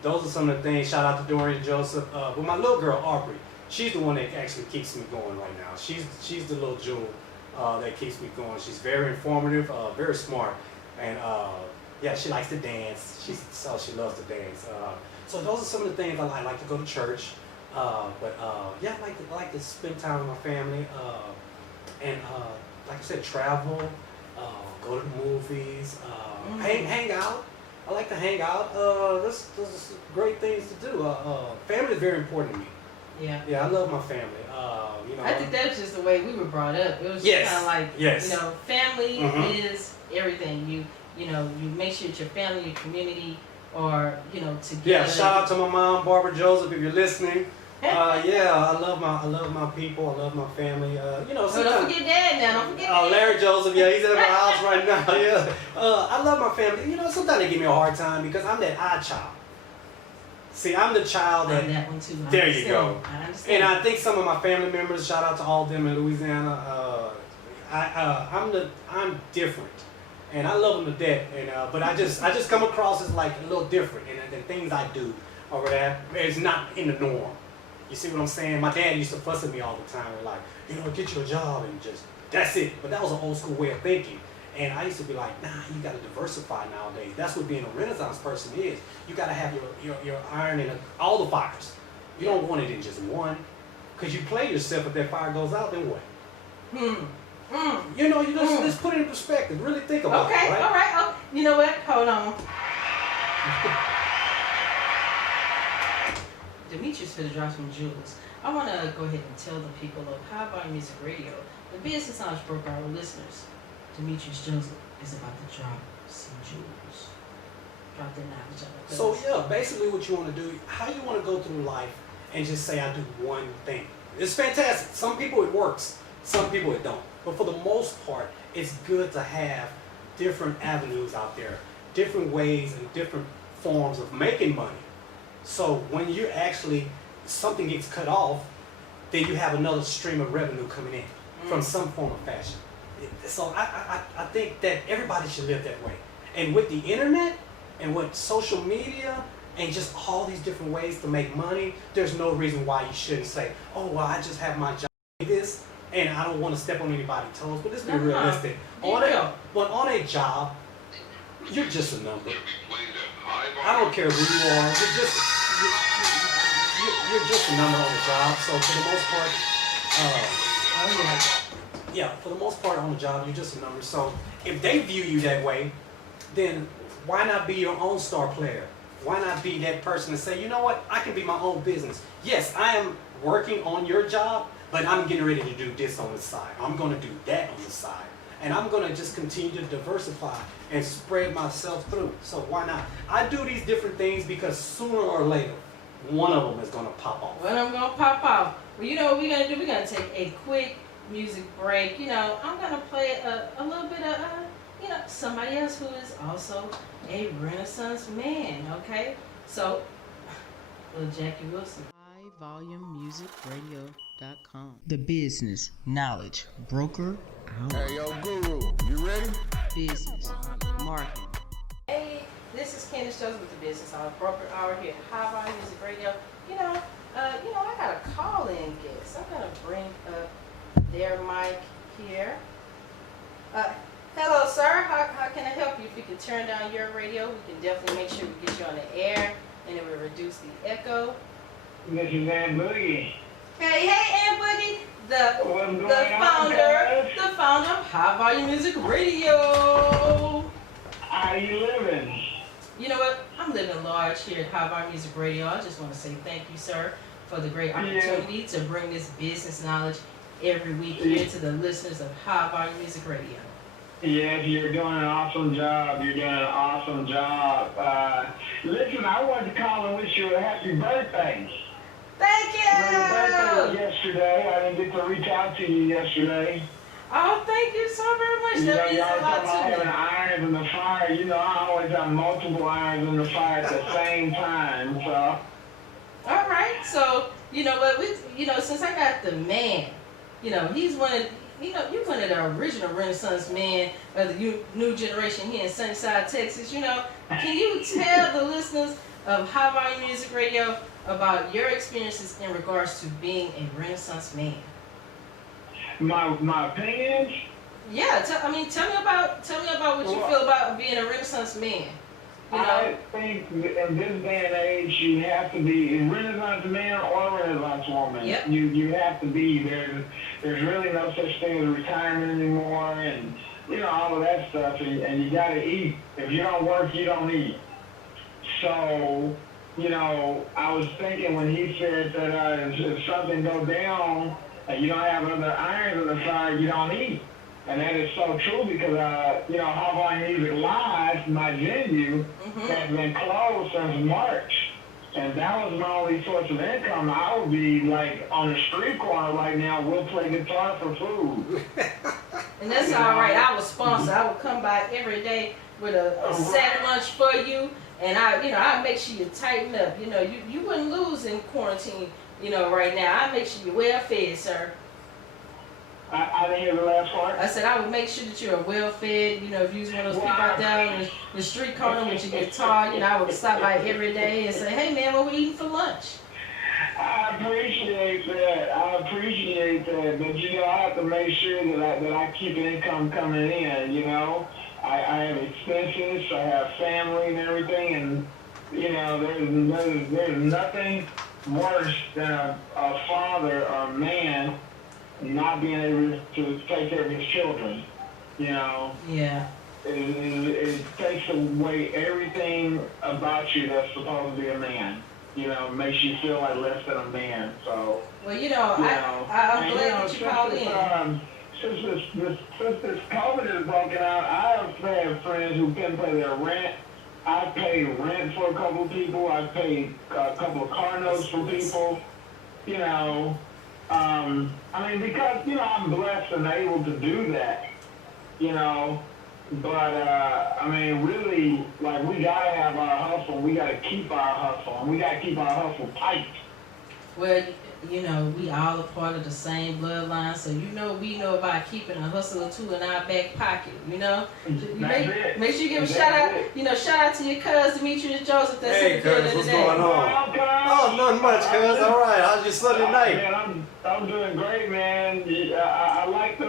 Those are some of the things. Shout out to Dorian Joseph. But my little girl Aubrey, she's the one that actually keeps me going right now. She's the little jewel that keeps me going. She's very informative, very smart, and she likes to dance. She loves to dance. So those are some of the things I like. I like to go to church, I like to spend time with my family, and like I said, travel, go to the movies, hang out. I like to hang out. Those are great things to do. Family is very important to me. Yeah. Yeah, I love my family. I think that's just the way we were brought up. It was just kind of like, family is everything. You make sure that your family, your community, or together. Yeah. Shout out to my mom, Barbara Joseph, if you're listening. I love my people. I love my family. Sometimes. Don't forget Dad now. Don't forget Dad. Larry Joseph. Yeah, he's at my house right now. Yeah. I love my family. Sometimes they give me a hard time because I'm that odd child. See, I'm the child that. I'm that one too. There you go. I understand. And I think some of my family members. Shout out to all of them in Louisiana. I'm different, and I love them to death. And but I just come across as like a little different, and the things I do over there is not in the norm. You see what I'm saying? My dad used to fuss at me all the time. Like, get you a job and just, that's it. But that was an old school way of thinking. And I used to be like, nah, you got to diversify nowadays. That's what being a Renaissance person is. You got to have your iron in all the fires. You don't want it in just one. Because you play yourself, if that fire goes out, then what? You just put it in perspective. Really think about it, right? Okay, all right. Oh, you know what? Hold on. Demetrius finna drop some jewels. I want to go ahead and tell the people of High Volume Music Radio, the business knowledge broker, our listeners, Demetrius Joseph is about to drop some jewels. Drop that knowledge on us. So yeah, basically what you want to do, how you want to go through life and just say I do one thing. It's fantastic. Some people it works, some people it don't. But for the most part, it's good to have different avenues out there, different ways and different forms of making money. So when you actually, something gets cut off, then you have another stream of revenue coming in from some form of fashion. So I think that everybody should live that way. And with the internet and with social media and just all these different ways to make money, there's no reason why you shouldn't say, oh, well, I just have my job this and I don't want to step on anybody's toes. But let's be realistic. But on a job, you're just a number. I don't care who you are. You're just a number on the job. So for the most part, for the most part on the job, you're just a number. So if they view you that way, then why not be your own star player? Why not be that person and say, you know what, I can be my own business. Yes, I am working on your job, but I'm getting ready to do this on the side. I'm going to do that on the side. And I'm going to just continue to diversify and spread myself through. So why not? I do these different things because sooner or later, one of them is going to pop off. One of them going to pop off. Well, you know what we're going to do? We're going to take a quick music break. I'm going to play a little bit of, somebody else who is also a Renaissance man, okay? So, little Jackie Wilson. High highvolumemusicradio.com. The business knowledge broker out. Hey, yo, Guru, you ready? Business, marketing. Hey, this is Candace Joseph with the Business Knowledge Broker Hour here at High Volume Music Radio. I got a call-in guest. I'm gonna bring up their mic here. Hello, sir. How can I help you? If you could turn down your radio, we can definitely make sure we get you on the air, and it will reduce the echo. This is Aunt Boogie. Hey, Aunt Boogie, the founder of High Volume Music Radio. How you living? You know what? I'm living large here at High Volume Music Radio. I just want to say thank you, sir, for the great opportunity to bring this business knowledge every week here to the listeners of High Volume Music Radio. Yes, you're doing an awesome job. Listen, I wanted to call and wish you a happy birthday. Thank you! Your birthday was yesterday. I didn't get to reach out to you yesterday. Oh, thank you so very much. That means a lot talking about having to me. irons in the fire. I always have multiple irons in the fire at the same time. So. All right. So, you know what? Since I got the man, he's one of, you're one of the original Renaissance man of the new generation here in Sunnyside, Texas. Can you tell the listeners of High Volume Music Radio about your experiences in regards to being a Renaissance man? My opinions? Yeah, tell me about what you feel about being a Renaissance man. I think in this day and age, you have to be a Renaissance man or a Renaissance woman. Yep. You have to be. There's really no such thing as retirement anymore, and all of that stuff. And you got to eat. If you don't work, you don't eat. So, I was thinking when he said that if something goes down and you don't have other irons in the fire, you don't eat. And that is so true because, High Volume Music Live, my venue, has been closed since March. And that was my only source of income. I would be like on the street corner right now, we'll play guitar for food. And that's all right. I was sponsored. I would come by every day with a sack lunch for you. And I make sure you tighten up. You wouldn't lose in quarantine, right now. I make sure you're well fed, sir. I didn't hear the last part. I said I would make sure that you're well fed. If you was one of those people out there on the street corner with your guitar, I would stop by every day and say, hey man, what we eating for lunch? I appreciate that. But I have to make sure that I keep an income coming in, I have expenses, I have family and everything, and there's nothing worse than a father or a man not being able to take care of his children. Yeah. It takes away everything about you that's supposed to be a man. Makes you feel like less than a man. So. Well, I'm glad that you called in. Since this COVID is broken out, I have had friends who couldn't pay their rent. I paid rent for a couple of people. I paid a couple of car notes for people. Because I'm blessed and able to do that. But really, like we gotta have our hustle. We gotta keep our hustle, and we gotta keep our hustle tight. Well, we all a part of the same bloodline, so we know about keeping a hustle or two in our back pocket. Make sure you give a shout out to your cousin Demetrius Joseph. That's hey, cuz, what's going on? Oh, nothing much, cuz. All right, how's your Sunday night? Man, I'm doing great, man. I like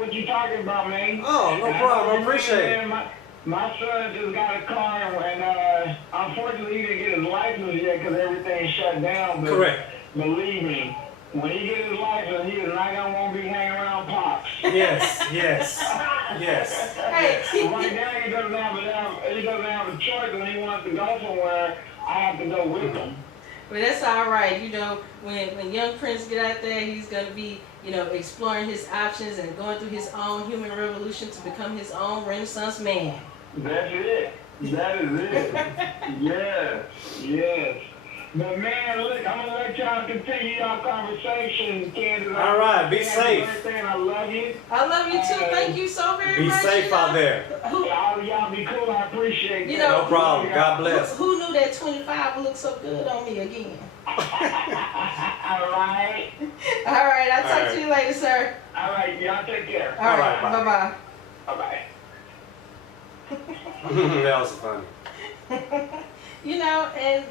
what you're talking about, man. Oh, no problem. I appreciate it. My son just got a car, and unfortunately he didn't get his license yet because everything's shut down. But correct. Believe me, when he gets his license, he is not gonna want to be hanging around pops. Yes. Hey. Right now he doesn't have a choice. When he wants to go somewhere, I have to go with him. But that's all right. When young Prince get out there, he's gonna be exploring his options and going through his own human revolution to become his own Renaissance man. That's it. That is it. Yes. But man, look, I'm gonna let y'all continue y'all conversation, Candace. All right, be Happy safe. birthday, and I love you. I love you too. Thank you so very Be much. safe out there. Y'all be cool. I appreciate You that. know, No problem. God bless. Who knew that 25 would look so good on me again? All right. All right, I'll talk All right. to you later, sir. All right. Y'all take care. All All right, right, bye bye. Bye-bye. That was funny. You know, and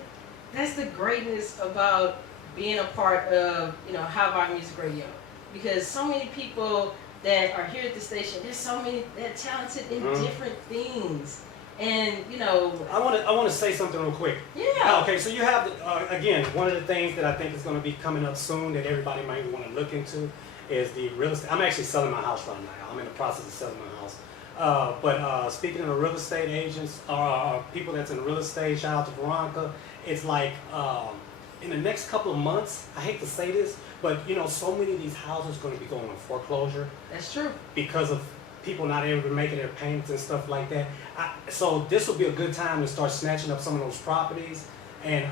that's the greatness about being a part of, How About Music Radio. Because so many people that are here at the station, there's so many that are talented in different things. And, I want to say something real quick. yeah. Okay, so you have, again, one of the things that I think is going to be coming up soon that everybody might want to look into is the real estate. I'm actually selling my house right now. I'm in the process of selling my house. But speaking of real estate agents, people that's in real estate, shout out to Veronica, it's like in the next couple of months, I hate to say this, but so many of these houses are going to be going on foreclosure That's true. because of people not able to make their payments and stuff like that. So this will be a good time to start snatching up some of those properties, and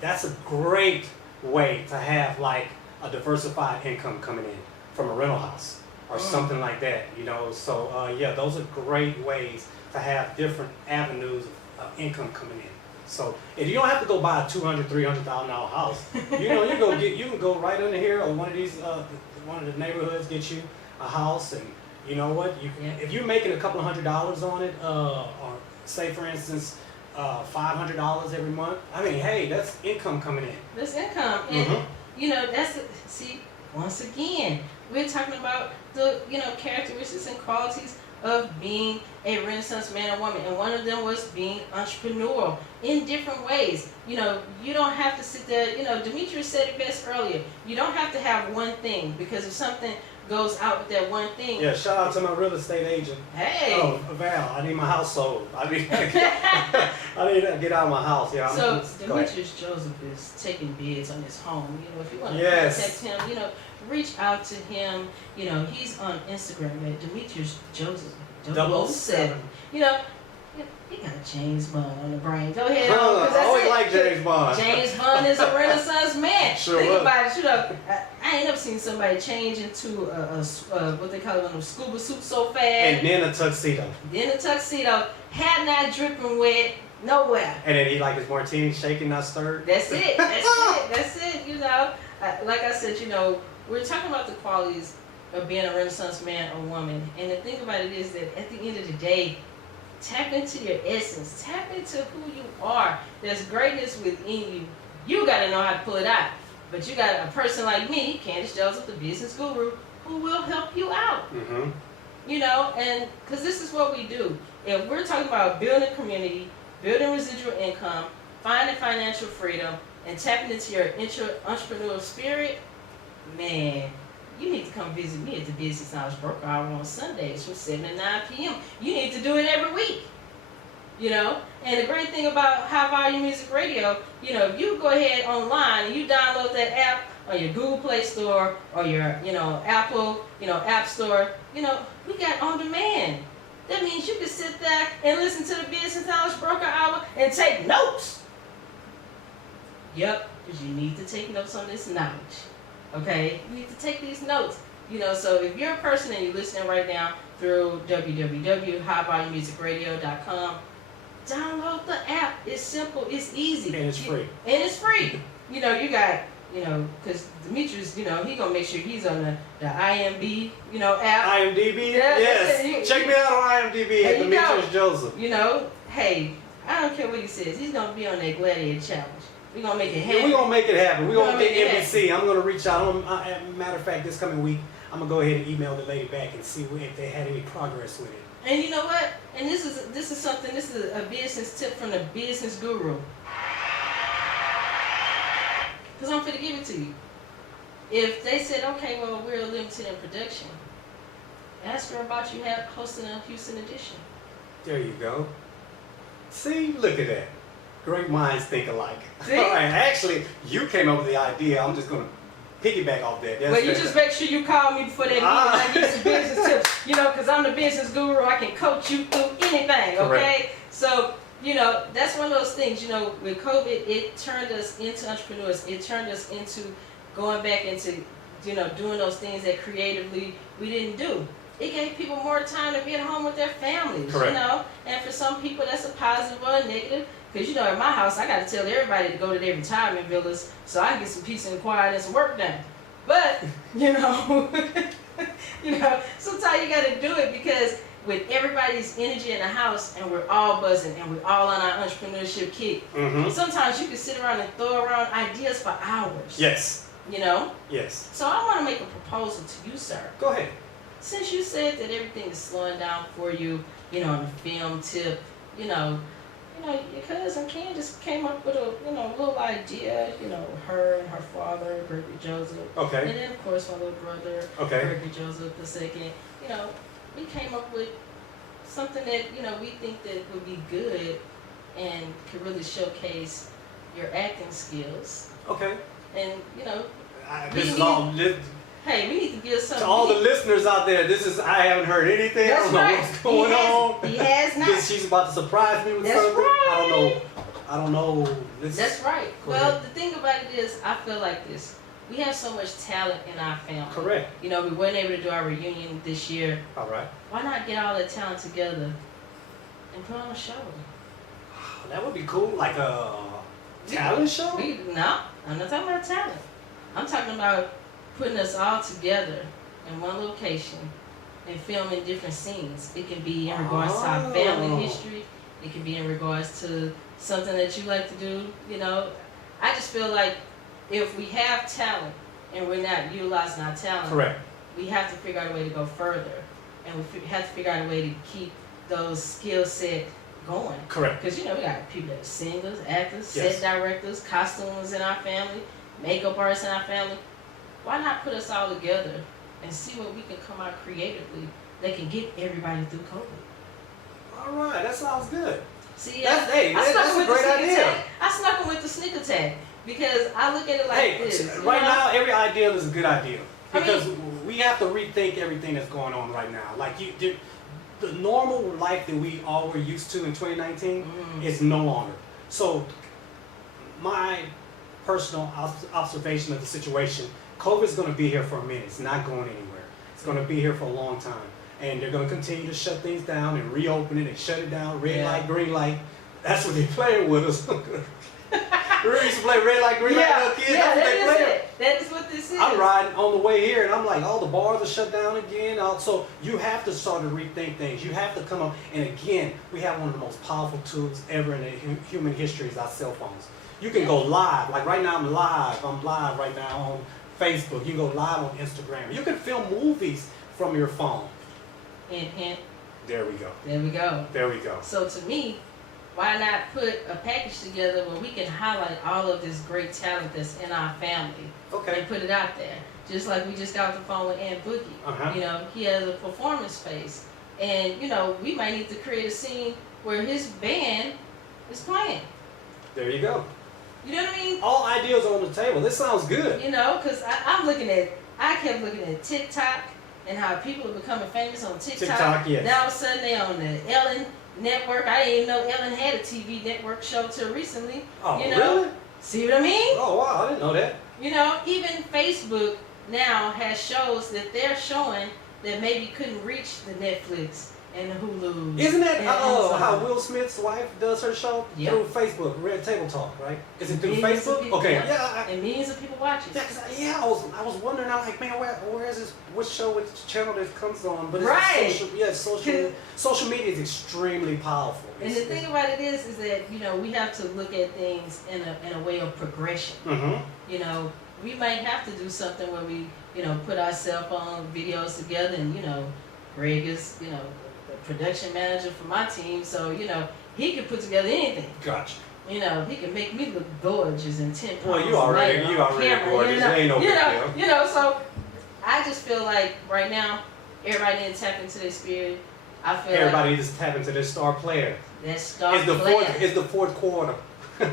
that's a great way to have like a diversified income coming in from a rental house or something like that. So yeah, those are great ways to have different avenues of income coming in. So if you don't have to go buy a $200,000-$300,000 house, you can go right under here or one of these one of the neighborhoods, get you a house, and you know what? If you're making a couple $100 on it, or say for instance $500 every month, I mean, hey, that's income coming in. That's income. And, see, once again, we're talking about the, characteristics and qualities of being a Renaissance man or woman. And one of them was being entrepreneurial in different ways. You don't have to sit there, Demetrius said it best earlier. You don't have to have one thing, because if something goes out with that one thing. Yeah, shout out to my real estate agent. Hey. Oh, Val, I need my house sold. I need to get out of my house. Yeah. So Go ahead. Demetrius Joseph is taking bids on his home. If you want to Yes. contact him, reach out to him. He's on Instagram at Demetrius Joseph 007. He got a James Bond on the brain. Go ahead. 'cause I that's always it. like James Bond. James Bond is a Renaissance man. Sure Think was. about it. I ain't never seen somebody change into a what they call it, a scuba suit so fast. And then a tuxedo. Then a tuxedo, hat not dripping wet, nowhere. And then he like his martini shaking, not stirred. That's it. That's it. Like I said, we're talking about the qualities of being a Renaissance man or woman. And the thing about it is that at the end of the day, tap into your essence. Tap into who you are. There's greatness within you. You got to know how to pull it out. But you got a person like me, Candace Joseph, the business guru, who will help you out. Mm-hmm. And because this is what we do. If we're talking about building community, building residual income, finding financial freedom, and tapping into your entrepreneurial spirit, man, you need to come visit me at the Business Knowledge Broker Hour on Sundays from 7 to 9 p.m. You need to do it every week. And the great thing about High Volume Music Radio, you go ahead online and you download that app on your Google Play Store or your, Apple, App Store. We got on demand. That means you can sit there and listen to the Business Knowledge Broker Hour and take notes. Yep, because you need to take notes on this knowledge. Okay? You need to take these notes. So if you're a person and you're listening right now through www.highvolumemusicradio.com, download the app. It's simple. It's easy. And it's free. And it's free. You got, because Demetrius, he going to make sure he's on the IMB, app. IMDb? Yeah, Yes. Check me out on IMDb at There you go. Demetrius Joseph. Hey, I don't care what he says. He's going to be on that Gladiator Challenge. We're going to make it happen. Yeah, we're going to make it happen. We're going to make get it NBC. I'm going to reach out. Matter of fact, this coming week, I'm going to go ahead and email the lady back and see if they had any progress with it. And you know what? And this is something, this is a business tip from the business guru. Because I'm finna give it to you. If they said, okay, well, we're limited in production, ask her about you hosting a Houston edition. There you go. See, look at that. Great minds think alike. See? All right, actually, you came up with the idea. I'm just going to piggyback off that. Well, you just make sure you call me before that meeting. I give you some business tips. Because I'm the business guru. I can coach you through anything, okay? Correct. So, you know, that's one of those things, you know, with COVID, it turned us into entrepreneurs. It turned us into going back into, you know, doing those things that creatively we didn't do. It gave people more time to be at home with their families, Correct. you know, and for some people that's a positive or a negative. Because, you know, at my house, I got to tell everybody to go to their retirement villas so I can get some peace and quiet and some work done. But, you know, you know, sometimes you got to do it because with everybody's energy in the house and we're all buzzing and we're all on our entrepreneurship kick, sometimes you can sit around and throw around ideas for hours. Yes. You know? Yes. So I want to make a proposal to you, sir. Go ahead. Since you said that everything is slowing down for you, you know, on the film tip, you know, your cousin Candace came up with a, you know, little idea, you know, her and her father, Gregory Joseph. Okay. And then, of course, my little brother, Okay. Gregory Joseph II. You know, we came up with something that, you know, we think that would be good and could really showcase your acting skills. Okay. And, you know, This is all. hey, we need to give some. To all the listeners out there, I haven't heard anything. I That's don't know right. what's going on. He has not. She's about to surprise me with That's something. right. I don't know. That's right. Go Well, ahead. the thing about it is, I feel like this. We have so much talent in our family. Correct. You know, we weren't able to do our reunion this year. All right. Why not get all that talent together and put on a show? That would be cool, like a talent show. No, I'm not talking about talent. I'm talking about putting us all together in one location and filming different scenes. It can be in regards to our family history. It can be in regards to something that you like to do. You know, I just feel like if we have talent and we're not utilizing our talent, Correct. we have to figure out a way to go further, and we have to figure out a way to keep those skill set going. Correct. Because, you know, we got people that are singers, actors, Yes. set directors, costumes in our family, makeup artists in our family. Why not put us all together and see what we can come out creatively that can get everybody through COVID? All right, that sounds good. See, That's I snuck a with the great sneak idea. attack. I snuck him with the sneak attack because I look at it like Hey, this. right you know? now, every idea is a good idea I because mean- we have to rethink everything that's going on right now. Like the normal life that we all were used to in 2019 is no longer. So, my personal observation of the situation, COVID is going to be here for a minute. It's not going anywhere. It's going to be here for a long time. And they're going to continue to shut things down and reopen it and shut it down. Red light, green light. That's what they're playing with us. We used to play red light, green light little kids. Yeah, That's what that they is play. it. That is what this is. I'm riding on the way here and I'm like, all the bars are shut down again. So you have to start to rethink things. You have to come up. And again, we have one of the most powerful tools ever in the human history is our cell phones. You can go live. Like right now I'm live. I'm live right now on Facebook. You can go live on Instagram. You can film movies from your phone. Hint, hint. There we go. There we go. There we go. So to me, why not put a package together where we can highlight all of this great talent that's in our family Okay. and put it out there? Just like we just got off the phone with Aunt Boogie. Uh-huh. You know, he has a performance space. And, you know, we might need to create a scene where his band is playing. There you go. You know what I mean? All ideas are on the table. This sounds good. You know, because I kept looking at TikTok and how people are becoming famous on TikTok. TikTok, yes. Now all of a sudden they on the Ellen network. I didn't even know Ellen had a TV network show till recently. Oh, you know? really? See what I mean? Oh, wow. I didn't know that. You know, even Facebook now has shows that they're showing that maybe couldn't reach the Netflix and the Hulu. Isn't that and how Amazon. Will Smith's wife does her show? Yeah. Through Facebook, Red Table Talk, right? Is it through Millions of Facebook? people- Okay, yeah. yeah. And millions of people watch it. I was wondering. I'm like, man, where is this? Which show, which channel this comes on? But it's Right. social media is extremely powerful. And the thing about it is that, you know, we have to look at things in a way of progression. Mm-hmm. You know, we might have to do something where we, you know, put our cell phone videos together and, you know, Greg is, you know, the production manager for my team, so, you know, he can put together anything. Gotcha. You know, he can make me look gorgeous and 10 pounds Well, you already lighter on camera, gorgeous. You know, Ain't no big deal. You know, so I just feel like right now, everybody needs to tap into their spirit. I feel Everybody like just tap into their star player. that star It's the player. It's the fourth quarter.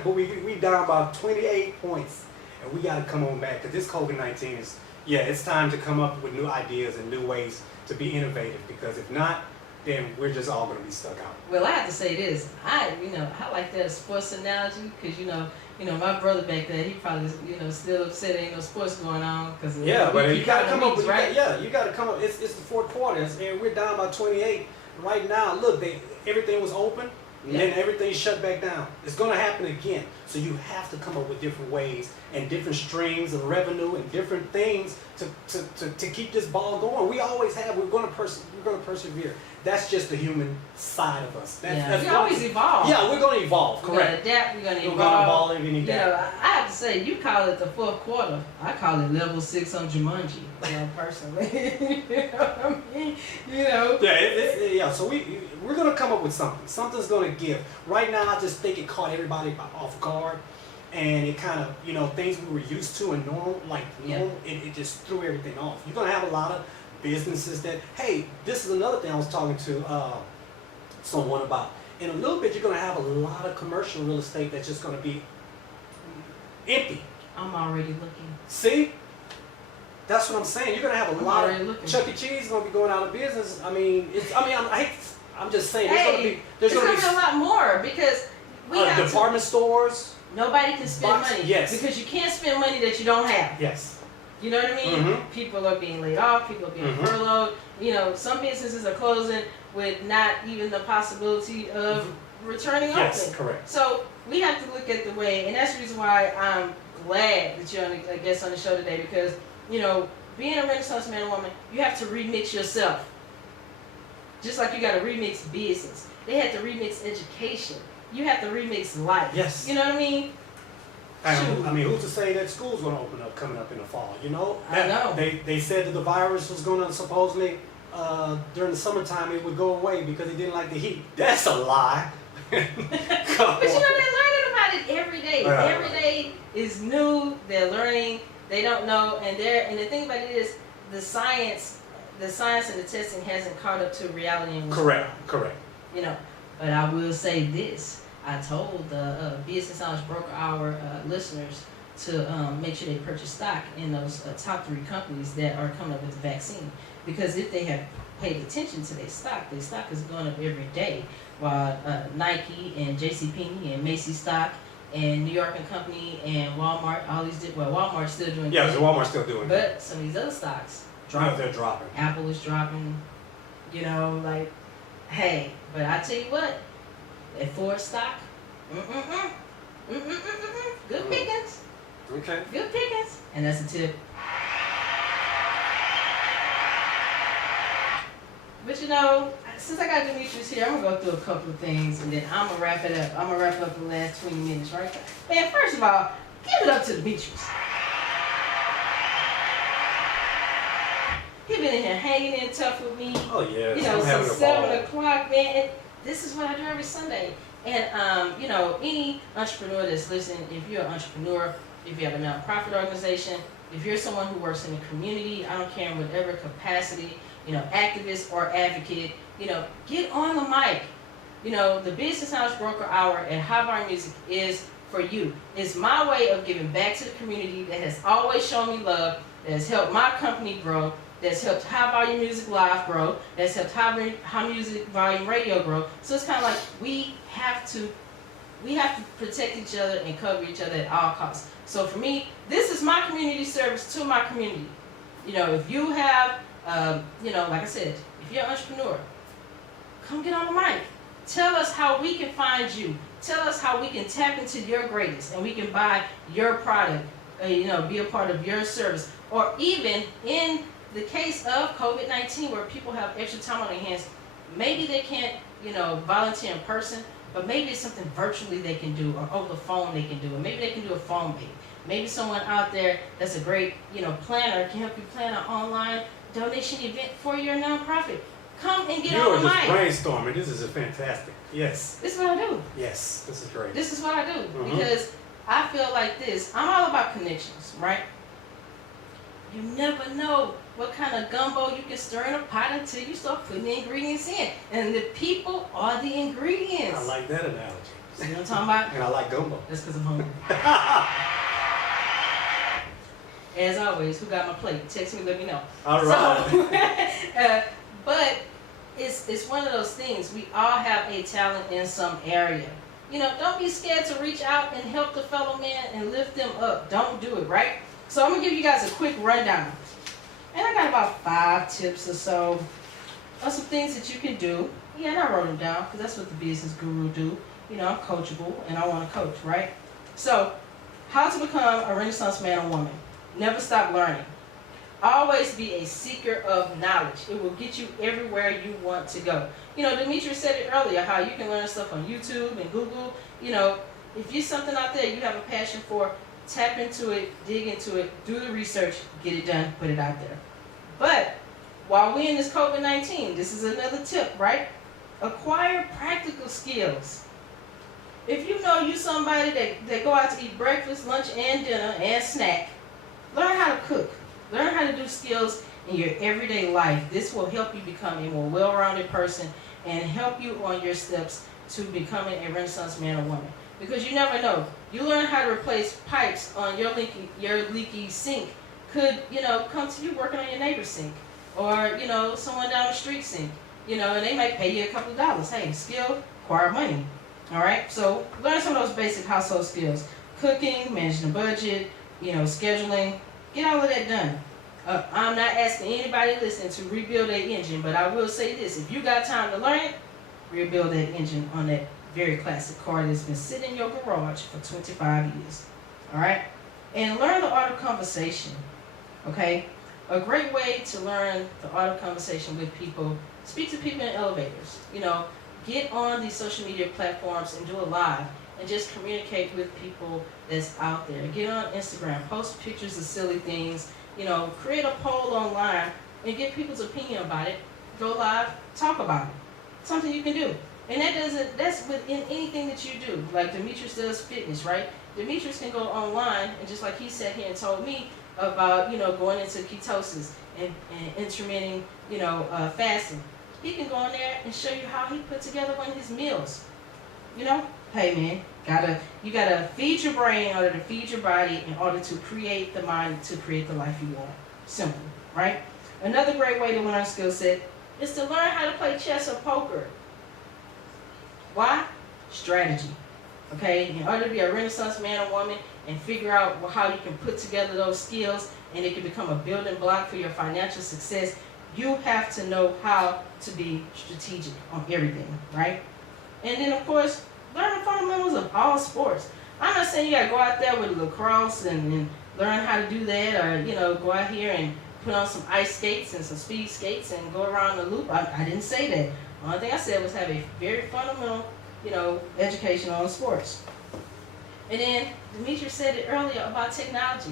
we down about 28 points, and we got to come on back because this COVID-19 is. Yeah, it's time to come up with new ideas and new ways to be innovative. Because if not, then we're just all going to be stuck out. Well, I have to say this. I like that sports analogy because my brother back there, he probably still upset ain't no sports going on because but you got to come up with right. you got to come up. It's the fourth quarter, and we're down by 28 right now. Look, everything was open. And then everything shut back down. It's going to happen again. So you have to come up with different ways and different streams of revenue and different things to keep this ball going. We always have. We're going to persevere. That's just the human side of us. We always evolve. Yeah, we're going to evolve. Correct. Correct. We're going to evolve. We're going to evolve and adapt. I have to say, you call it the fourth quarter. I call it level 6 on Jumanji. Personally. You know what I mean? Yeah. So we're going to come up with something. Something's going to give. Right now, I just think it caught everybody off guard. And it kind of, things we were used to and normal, it just threw everything off. You're going to have a lot of businesses that, hey, this is another thing I was talking to someone about. In a little bit, you're going to have a lot of commercial real estate that's just going to be empty. I'm already looking. See? That's what I'm saying. You're going to have a lot of Chuck E. Cheese is going to be going out of business. I'm just saying there's going to be a lot more because we have department stores. Nobody can spend money. Yes. Because you can't spend money that you don't have. Yes. You know what I mean? Mm-hmm. People are being laid off. People are being furloughed. Some businesses are closing with not even the possibility of returning open. Yes, correct. So we have to look at the way, and that's the reason why I'm glad that you're on the show today because, being a Renaissance man or woman, you have to remix yourself. Just like you got to remix business. They had to remix education. You have to remix life. Yes. You know what I mean? Who's to say that school's going to open up coming up in the fall? I know. They said that the virus was going to supposedly, during the summertime, it would go away because it didn't like the heat. That's a lie. But they're learning about it every day. Every day is new. They're learning. They don't know. And the thing about it is the science and the testing hasn't caught up to reality. Correct. But I will say this. I told the Business Knowledge Broker Hour listeners to make sure they purchase stock in those top 3 companies that are coming up with the vaccine. Because if they have paid attention to their stock is going up every day. While Nike and JCPenney and Macy's stock and New York and Company and Walmart, Walmart's still doing good. Yeah, Walmart's still doing good. But some of these other stocks dropping. No, they're dropping. Apple is dropping. Hey, but I tell you what, that Ford stock, good pickings. Okay. Good pickings. And that's a tip. But since I got Demetrius here, I'm going to go through a couple of things and then I'm going to wrap it up. I'm going to wrap up the last 20 minutes, right? Man, first of all, give it up to Demetrius. He been in here hanging in tough with me. Oh, yeah. Since 7 o'clock, man. And this is what I do every Sunday. And, any entrepreneur that's listening, if you're an entrepreneur, if you have a nonprofit organization, if you're someone who works in the community, I don't care in whatever capacity, activist or advocate, get on the mic. The Business Knowledge Broker Hour at High Volume Music is for you. It's my way of giving back to the community that has always shown me love, that has helped my company grow, that's helped High Volume Music Live grow, that's helped High Music Volume Radio grow. So it's kind of like we have to protect each other and cover each other at all costs. So for me, this is my community service to my community. If you have, like I said, if you're an entrepreneur, come get on the mic. Tell us how we can find you. Tell us how we can tap into your greatness and we can buy your product, be a part of your service. Or even in the case of COVID-19 where people have extra time on their hands, maybe they can't, volunteer in person, but maybe it's something virtually they can do or over the phone they can do, or maybe they can do a phone bank. Maybe someone out there that's a great, planner can help you plan an online donation event for your nonprofit. Come and get on the mic. You're just brainstorming. This is fantastic. Yes. This is what I do. Yes, this is great. This is what I do because I feel like this. I'm all about connections, right? You never know what kind of gumbo you can stir in a pot until you start putting the ingredients in. And the people are the ingredients. I like that analogy. See what I'm talking about? And I like gumbo. That's because I'm hungry. As always, who got my plate? Text me, let me know. All right. So, but it's one of those things. We all have a talent in some area. You know, don't be scared to reach out and help the fellow man and lift them up. Don't do it, right? So I'm going to give you guys a quick rundown. And I got about 5 tips or so of some things that you can do. Yeah, and I wrote them down because that's what the business guru do. You know, I'm coachable and I want to coach, right? So, how to become a Renaissance man or woman. Never stop learning. Always be a seeker of knowledge. It will get you everywhere you want to go. You know, Demetrius said it earlier, how you can learn stuff on YouTube and Google. You know, if you're something out there you have a passion for, tap into it, dig into it, do the research, get it done, put it out there. But while we're in this COVID-19, this is another tip, right? Acquire practical skills. If you know you somebody that go out to eat breakfast, lunch, and dinner, and snack, learn how to cook. Learn how to do skills in your everyday life. This will help you become a more well-rounded person and help you on your steps to becoming a Renaissance man or woman. Because you never know. You learn how to replace pipes on your leaky sink could, you know, come to you working on your neighbor's sink. Or, you know, someone down the street sink. You know, and they might pay you a couple of dollars. Hey, skill, acquire money. Alright? So learn some of those basic household skills. Cooking, managing a budget, you know, scheduling. Get all of that done. I'm not asking anybody listening to rebuild their engine, but I will say this. If you got time to learn it, rebuild that engine on that very classic car that's been sitting in your garage for 25 years. Alright? And learn the art of conversation. Okay? A great way to learn the art of conversation with people, speak to people in elevators. You know, get on these social media platforms and do a live. And just communicate with people that's out there. Get on Instagram, post pictures of silly things, you know, create a poll online and get people's opinion about it. Go live, talk about it. Something you can do. And that's within anything that you do. Like Demetrius does fitness, right? Demetrius can go online and just like he sat here and told me about, you know, going into ketosis and intermittent, you know, fasting. He can go on there and show you how he put together one of his meals. You know? Hey man, you gotta feed your brain in order to feed your body in order to create the mind to create the life you want. Simple, right? Another great way to learn a skill set is to learn how to play chess or poker. Why? Strategy. Okay, in order to be a Renaissance man or woman and figure out how you can put together those skills and it can become a building block for your financial success, you have to know how to be strategic on everything, right? And then of course, learn the fundamentals of all sports. I'm not saying you gotta go out there with lacrosse and learn how to do that, or you know, go out here and put on some ice skates and some speed skates and go around the loop. I didn't say that. The only thing I said was have a very fundamental, you know, education on sports. And then Demetrius said it earlier about technology.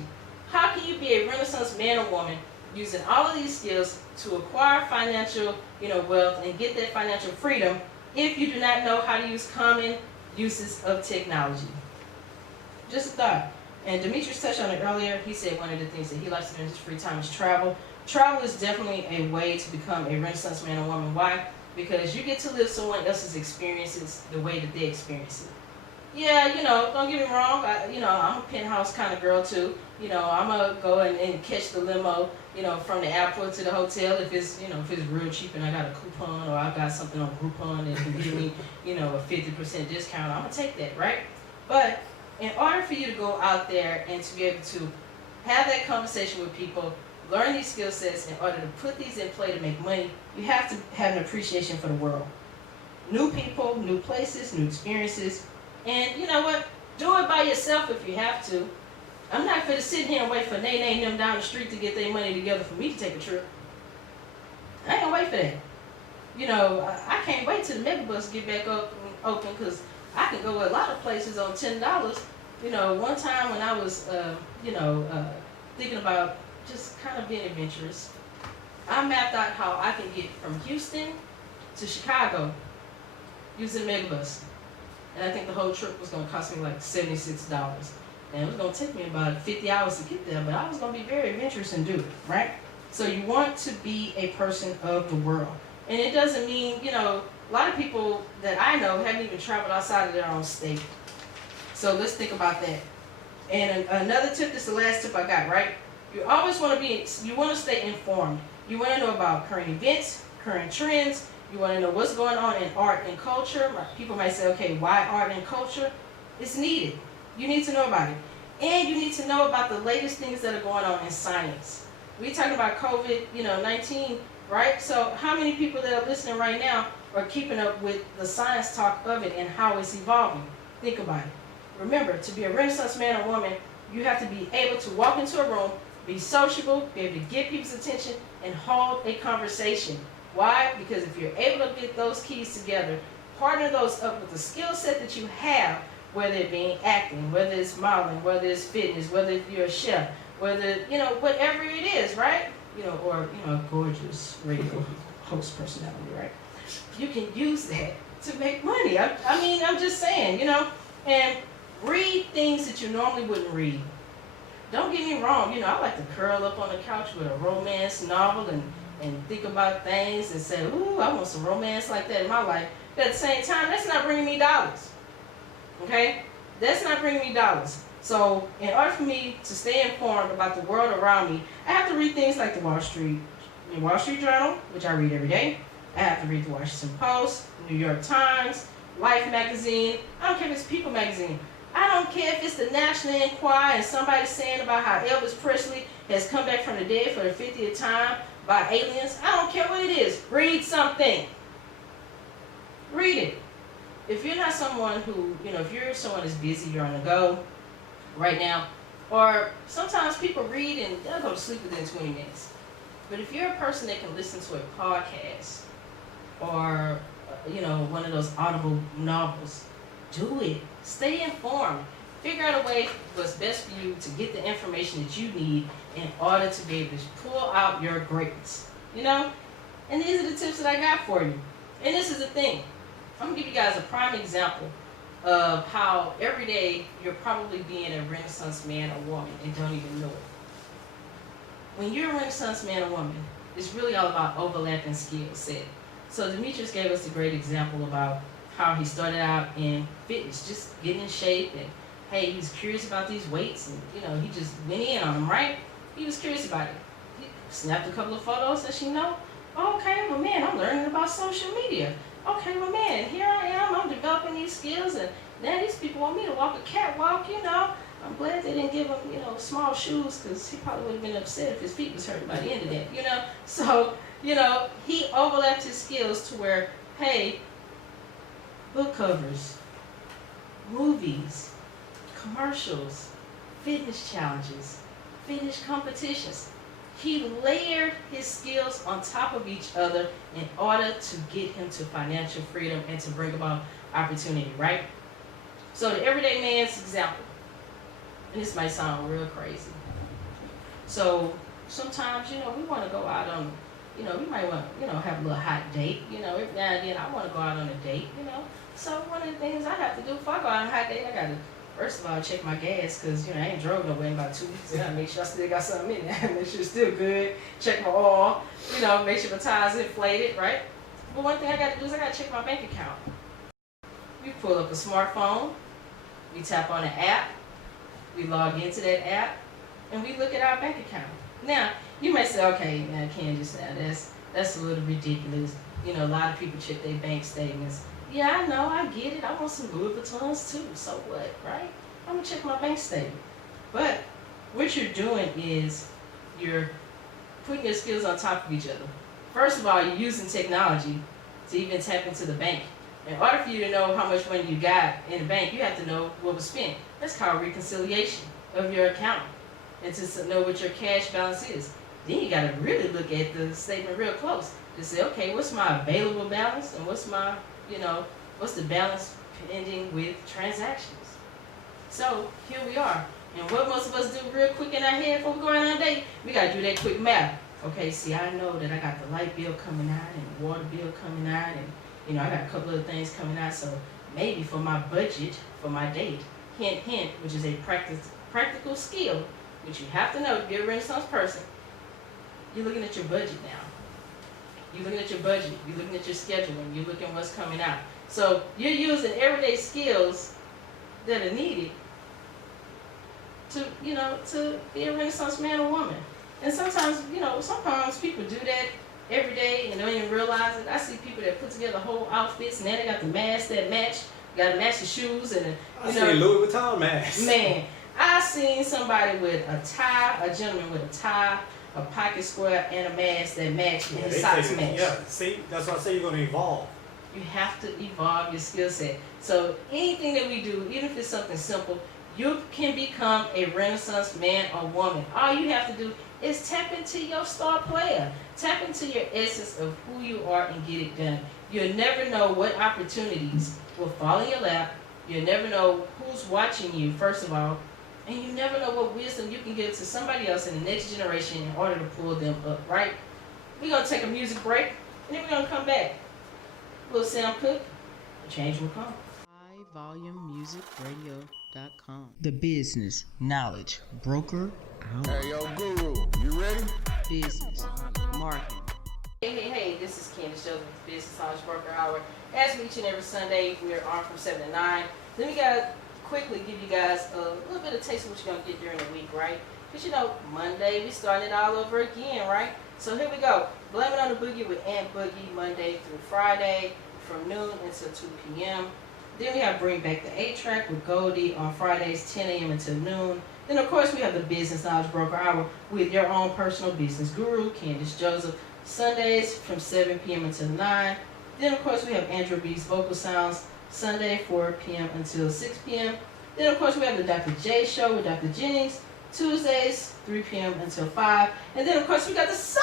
How can you be a Renaissance man or woman using all of these skills to acquire financial, you know, wealth and get that financial freedom if you do not know how to use common uses of technology? Just a thought. And Demetrius touched on it earlier. He said one of the things that he likes to do in his free time is travel. Travel is definitely a way to become a Renaissance man or woman. Why? Because you get to live someone else's experiences the way that they experience it. Yeah, you know, don't get me wrong. I'm a penthouse kind of girl too. You know, I'm gonna go and catch the limo, you know, from the airport to the hotel if it's, you know, if it's real cheap and I got a coupon or I got something on Groupon that can give me, you know, a 50% discount. I'm gonna take that, right? But in order for you to go out there and to be able to have that conversation with people, learn these skill sets in order to put these in play to make money, you have to have an appreciation for the world. New people, new places, new experiences. And you know what? Do it by yourself if you have to. I'm not going to sit here and wait for Nene and them down the street to get their money together for me to take a trip. I ain't going to wait for that. You know, I can't wait till the megabus get back up and open because I can go a lot of places on $10. You know, one time when I was, thinking about just kind of being adventurous, I mapped out how I can get from Houston to Chicago using the megabus. And I think the whole trip was going to cost me like $76. And it was going to take me about 50 hours to get there, but I was going to be very adventurous and do it, right? So you want to be a person of the world. And it doesn't mean, you know, a lot of people that I know haven't even traveled outside of their own state. So let's think about that. And another tip, this is the last tip I got, right? You always want to stay informed. You want to know about current events, current trends. You want to know what's going on in art and culture. People might say, okay, why art and culture? It's needed. You need to know about it. And you need to know about the latest things that are going on in science. We're talking about COVID-19, right? So how many people that are listening right now are keeping up with the science talk of it and how it's evolving? Think about it. Remember, to be a Renaissance man or woman, you have to be able to walk into a room, be sociable, be able to get people's attention, and hold a conversation. Why? Because if you're able to get those keys together, partner those up with the skill set that you have, whether it be acting, whether it's modeling, whether it's fitness, whether you're a chef, whether, whatever it is, right? Or a gorgeous radio host personality, right? You can use that to make money. I'm just saying, and read things that you normally wouldn't read. Don't get me wrong, I like to curl up on the couch with a romance novel and think about things and say, ooh, I want some romance like that in my life. But at the same time, that's not bringing me dollars. Okay? That's not bringing me dollars. So in order for me to stay informed about the world around me, I have to read things like the Wall Street Journal, which I read every day. I have to read the Washington Post, New York Times, Life magazine. I don't care if it's People magazine. I don't care if it's the National Enquirer and somebody's saying about how Elvis Presley has come back from the dead for the 50th time by aliens. I don't care what it is. Read something. Read it. If you're not someone who, if you're someone that's busy, you're on the go right now, or sometimes people read and they'll go to sleep within 20 minutes. But if you're a person that can listen to a podcast or, one of those audible novels, do it. Stay informed. Figure out a way what's best for you to get the information that you need in order to be able to pull out your greatness. And these are the tips that I got for you. And this is the thing. I'm going to give you guys a prime example of how every day you're probably being a Renaissance man or woman and don't even know it. When you're a Renaissance man or woman, it's really all about overlapping skill set. So Demetrius gave us a great example about how he started out in fitness, just getting in shape, and hey, he was curious about these weights, and he just went in on them, right? He was curious about it. He snapped a couple of photos, and okay, well man, I'm learning about social media. Okay, well man, here I am, I'm developing these skills, and now these people want me to walk a catwalk, I'm glad they didn't give him, small shoes, because he probably would have been upset if his feet was hurting by the end of that, So, he overlapped his skills to where, hey, book covers, movies, commercials, fitness challenges, fitness competitions. He layered his skills on top of each other in order to get him to financial freedom and to bring about opportunity, right? So the everyday man's example, and this might sound real crazy. So sometimes, we want to go out on, we might want to, have a little hot date. Every now and then I want to go out on a date, So one of the things I have to do before I go on a hot date, I got to, first of all, check my gas, because, I ain't drove nowhere in about 2 weeks. I got to make sure I still got something in there. Make sure it's still good. Check my oil, make sure my tires inflated, right? But one thing I got to do is I got to check my bank account. We pull up a smartphone, we tap on an app, we log into that app, and we look at our bank account. Now, you might say, okay, man, Candace, that's a little ridiculous. A lot of people check their bank statements. Yeah, I know, I get it. I want some Louis Vuittons too. So what, right? I'm gonna check my bank statement. But what you're doing is you're putting your skills on top of each other. First of all, you're using technology to even tap into the bank. In order for you to know how much money you got in the bank, you have to know what was spent. That's called reconciliation of your account, and to know what your cash balance is. Then you got to really look at the statement real close to say, okay, what's my available balance and what's my, what's the balance pending with transactions. So here we are. And what most of us do real quick in our head before we go on a date, we got to do that quick math. Okay, see, I know that I got the light bill coming out and the water bill coming out, and I got a couple of things coming out. So maybe for my budget, for my date, hint, hint, which is a practical skill, which you have to know to be a Renaissance person, you're looking at your budget now. You're looking at your budget, you're looking at your scheduling, you're looking at what's coming out. So you're using everyday skills that are needed to, to be a Renaissance man or woman. And sometimes, sometimes people do that every day and don't even realize it. I see people that put together whole outfits and then they got the mask that match, got to match the shoes and I see Louis Vuitton mask. Man, I seen somebody with a tie, a gentleman with a tie, a pocket square, and a mask that matched, and his socks match. Yeah, see, that's why I say you're going to evolve. You have to evolve your skill set. So anything that we do, even if it's something simple, you can become a Renaissance man or woman. All you have to do is tap into your star player. Tap into your essence of who you are and get it done. You'll never know what opportunities will fall in your lap. You'll never know who's watching you, first of all. And you never know what wisdom you can give to somebody else in the next generation in order to pull them up, right? We're going to take a music break, and then we're going to come back. We'll sound cook. Change will come. HighVolumeMusicRadio.com. The business knowledge broker out. Hey, yo, Guru, you ready? Business, marketing. Hey, this is Candace Joseph with Business Knowledge Broker Hour. As we each and every Sunday, we are on from 7 to 9. Then we got to quickly give you guys a little bit of taste of what you're going to get during the week, right? Because, Monday, we starting it all over again, right? So here we go. Blame It on the Boogie with Aunt Boogie, Monday through Friday from noon until 2 p.m. Then we have Bring Back the 8-Track with Goldie on Fridays, 10 a.m. until noon. Then, of course, we have the Business Knowledge Broker Hour with your own personal business guru, Candace Joseph, Sundays from 7 p.m. until 9. Then, of course, we have Andrew B's Vocal Sounds, Sunday, 4 p.m. until 6 p.m. Then, of course, we have the Dr. J Show with Dr. Jennings, Tuesdays, 3 p.m. until 5. And then, of course, we got the Soul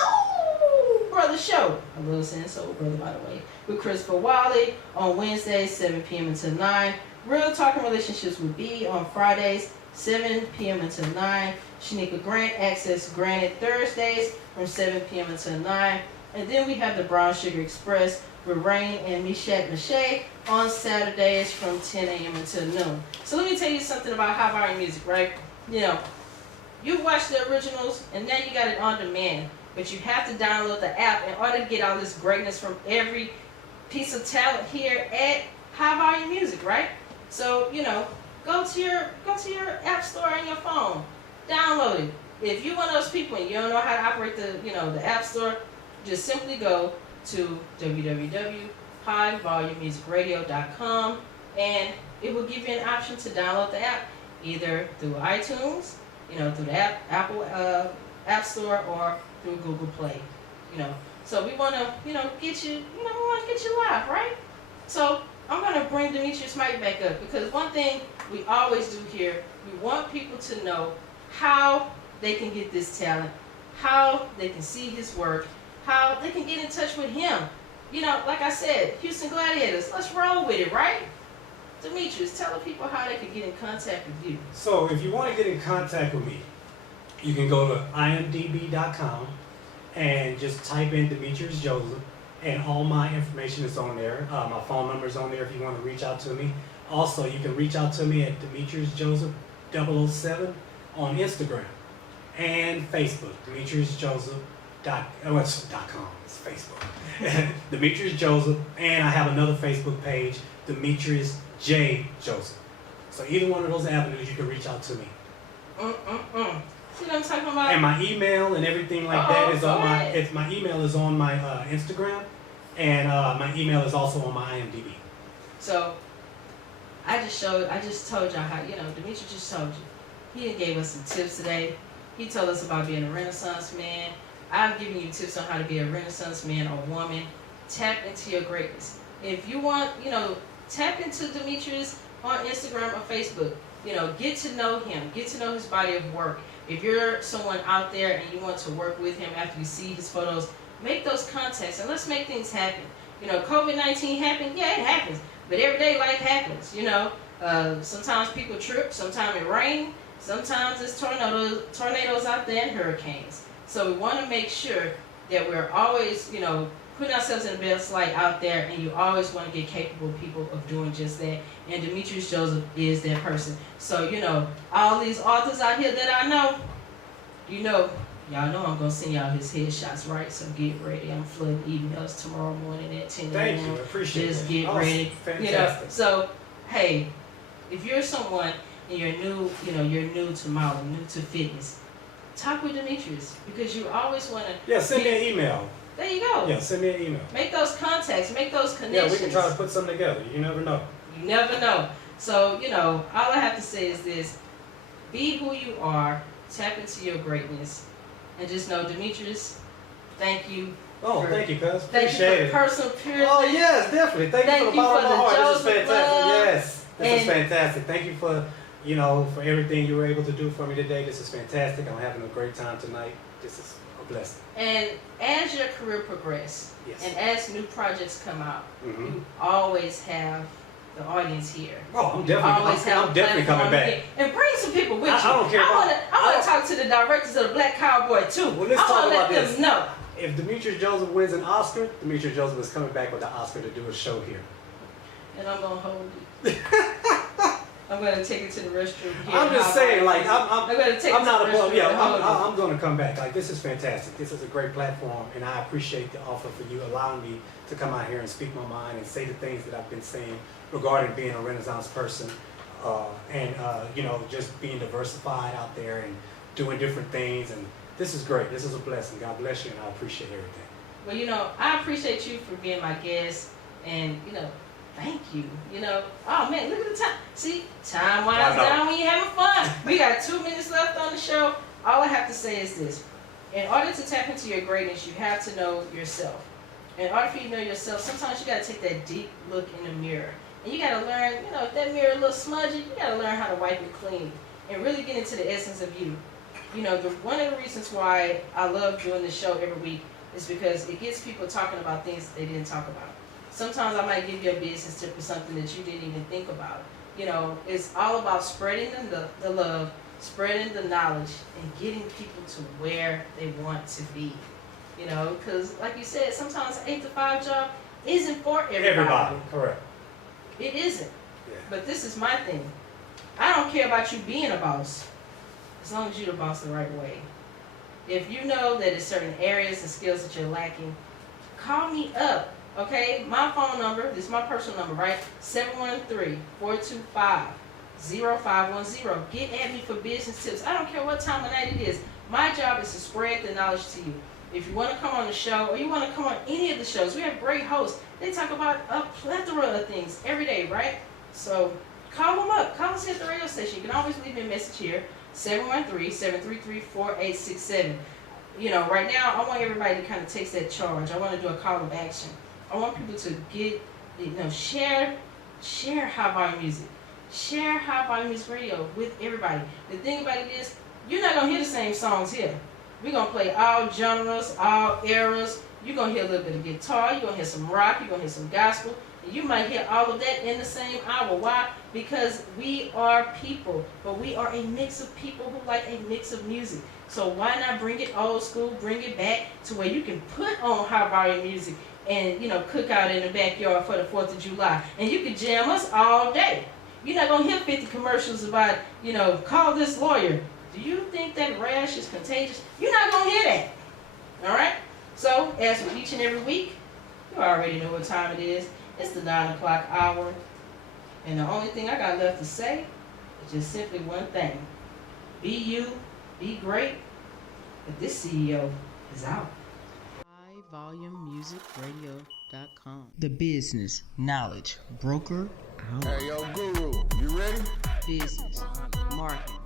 Brother Show. I love saying Soul Brother, by the way, with Christopher Wiley on Wednesdays, 7 p.m. until 9. Real Talking Relationships with B on Fridays, 7 p.m. until 9. Shanika Grant, Access Granted, Thursdays from 7 p.m. until 9. And then we have the Brown Sugar Express with Rain and Mishat Mache on Saturdays from 10 a.m. until noon. So let me tell you something about High Volume Music, right? You watch the originals and now you got it on demand. But you have to download the app in order to get all this greatness from every piece of talent here at High Volume Music, right? So, go to your app store on your phone. Download it. If you're one of those people and you don't know how to operate the app store, just simply go to www.highvolumemusicradio.com and it will give you an option to download the app either through iTunes, through the Apple App Store or through Google Play. So we want to get you live, right? So I'm going to bring Demetrius Mike back up because one thing we always do here, we want people to know how they can get this talent, how they can see his work, how they can get in touch with him. Like I said, Houston Gladiators, let's roll with it, right? Demetrius, tell the people how they can get in contact with you. So if you want to get in contact with me, you can go to imdb.com and just type in Demetrius Joseph, and all my information is on there. My phone number is on there if you want to reach out to me. Also, you can reach out to me at Demetrius Joseph 007 on Instagram and Facebook. DemetriusJoseph.com. It's Facebook. Demetrius Joseph, and I have another Facebook page, Demetrius J. Joseph. So either one of those avenues, you can reach out to me. See what I'm talking about? And my email and everything like that is on my. My email is on my Instagram, and my email is also on my IMDb. So I just told y'all how Demetrius just told you. He gave us some tips today. He told us about being a Renaissance man. I've given you tips on how to be a Renaissance man or woman. Tap into your greatness. If you want, tap into Demetrius on Instagram or Facebook. Get to know him. Get to know his body of work. If you're someone out there and you want to work with him after you see his photos, make those contacts and let's make things happen. COVID-19 happened. Yeah, it happens. But everyday life happens. Sometimes people trip. Sometimes it rains. Sometimes it's tornadoes out there and hurricanes. So we want to make sure that we're always, putting ourselves in the best light out there, and you always want to get capable people of doing just that. And Demetrius Joseph is that person. So, all these authors out here that I know, y'all know I'm going to send y'all his headshots, right? So get ready. I'm flooding emails tomorrow morning at 10 a.m. Thank you. I appreciate it. Just get ready. Fantastic. So, hey, if you're someone and you're new to modeling, new to fitness, talk with Demetrius because you always want to. Yeah, send me an email. There you go. Yeah, send me an email. Make those contacts. Make those Yeah, connections. we can try to put something together. You never know. You never know. So, all I have to say is this. Be who you are. Tap into your greatness. And just know, Demetrius, thank you. Oh, thank you, cuz. Thank Appreciate you it. for personal purity. Oh, yes, definitely. Thank you for the bottom of my heart. This is Joseph fantastic. love. Yes, this is fantastic. Thank you for, for everything you were able to do for me today. This is fantastic. I'm having a great time tonight. This is a blessing. And as your career progresses, Yes. and as new projects come out, Mm-hmm. you always have the audience here. Oh, I'm You definitely, always have I'm a definitely coming platform back. here. And bring some people with you. I don't care I about- want to talk to the directors of the Black Cowboy too. Well, let's I talk want to about let this. them know. If Demetrius Joseph wins an Oscar, Demetrius Joseph is coming back with the Oscar to do a show here. And I'm gonna hold it. I'm gonna take it to the restroom. Here I'm just saying, like, I'm gonna take it I'm not to the restroom. opposed. Yeah, and hold it. I'm going to come back. Like, this is fantastic. This is a great platform, and I appreciate the offer for you allowing me to come out here and speak my mind and say the things that I've been saying regarding being a Renaissance person, and just being diversified out there and doing different things. And this is great. This is a blessing. God bless you, and I appreciate everything. Well, I appreciate you for being my guest, and thank you. Oh man, look at the time. See, time winds down when you're having fun. We got 2 minutes left on the show. All I have to say is this: in order to tap into your greatness, you have to know yourself. In order for you to know yourself, sometimes you got to take that deep look in the mirror, and you got to learn. If that mirror a little smudgy, you got to learn how to wipe it clean and really get into the essence of you. One of the reasons why I love doing this show every week is because it gets people talking about things that they didn't talk about. Sometimes I might give you a business tip for something that you didn't even think about. It's all about spreading the love, spreading the knowledge, and getting people to where they want to be. Because like you said, sometimes an 8 to 5 job isn't for everybody. Correct. It isn't. Yeah. But this is my thing. I don't care about you being a boss, as long as you're the boss the right way. If you know that there's certain areas and skills that you're lacking, call me up, okay? My phone number, this is my personal number, right? 713-425-0510. Get at me for business tips. I don't care what time of night it is. My job is to spread the knowledge to you. If you want to come on the show, or you want to come on any of the shows, we have great hosts. They talk about a plethora of things every day, right? So call them up. Call us at the radio station. You can always leave me a message here. 713-733-4867. Right now, I want everybody to kind of take that charge. I want to do a call of action. I want people to get, share High Volume Music. Share High Volume Music Radio with everybody. The thing about it is, you're not going to hear the same songs here. We're going to play all genres, all eras. You're going to hear a little bit of guitar. You're going to hear some rock. You're going to hear some gospel. And you might hear all of that in the same hour. Why? Because we are people, but we are a mix of people who like a mix of music. So why not bring it old school, bring it back to where you can put on High Volume Music and, cook out in the backyard for the 4th of July. And you can jam us all day. You're not going to hear 50 commercials about, call this lawyer. Do you think that rash is contagious? You're not going to hear that. All right? So, as with each and every week, you already know what time it is. It's the 9 o'clock hour. And the only thing I got left to say is just simply one thing. Be you, be great, but this CEO is out. HighVolumeMusicRadio.com. The business knowledge broker out. Hey, yo, Guru, you ready? Business, marketing,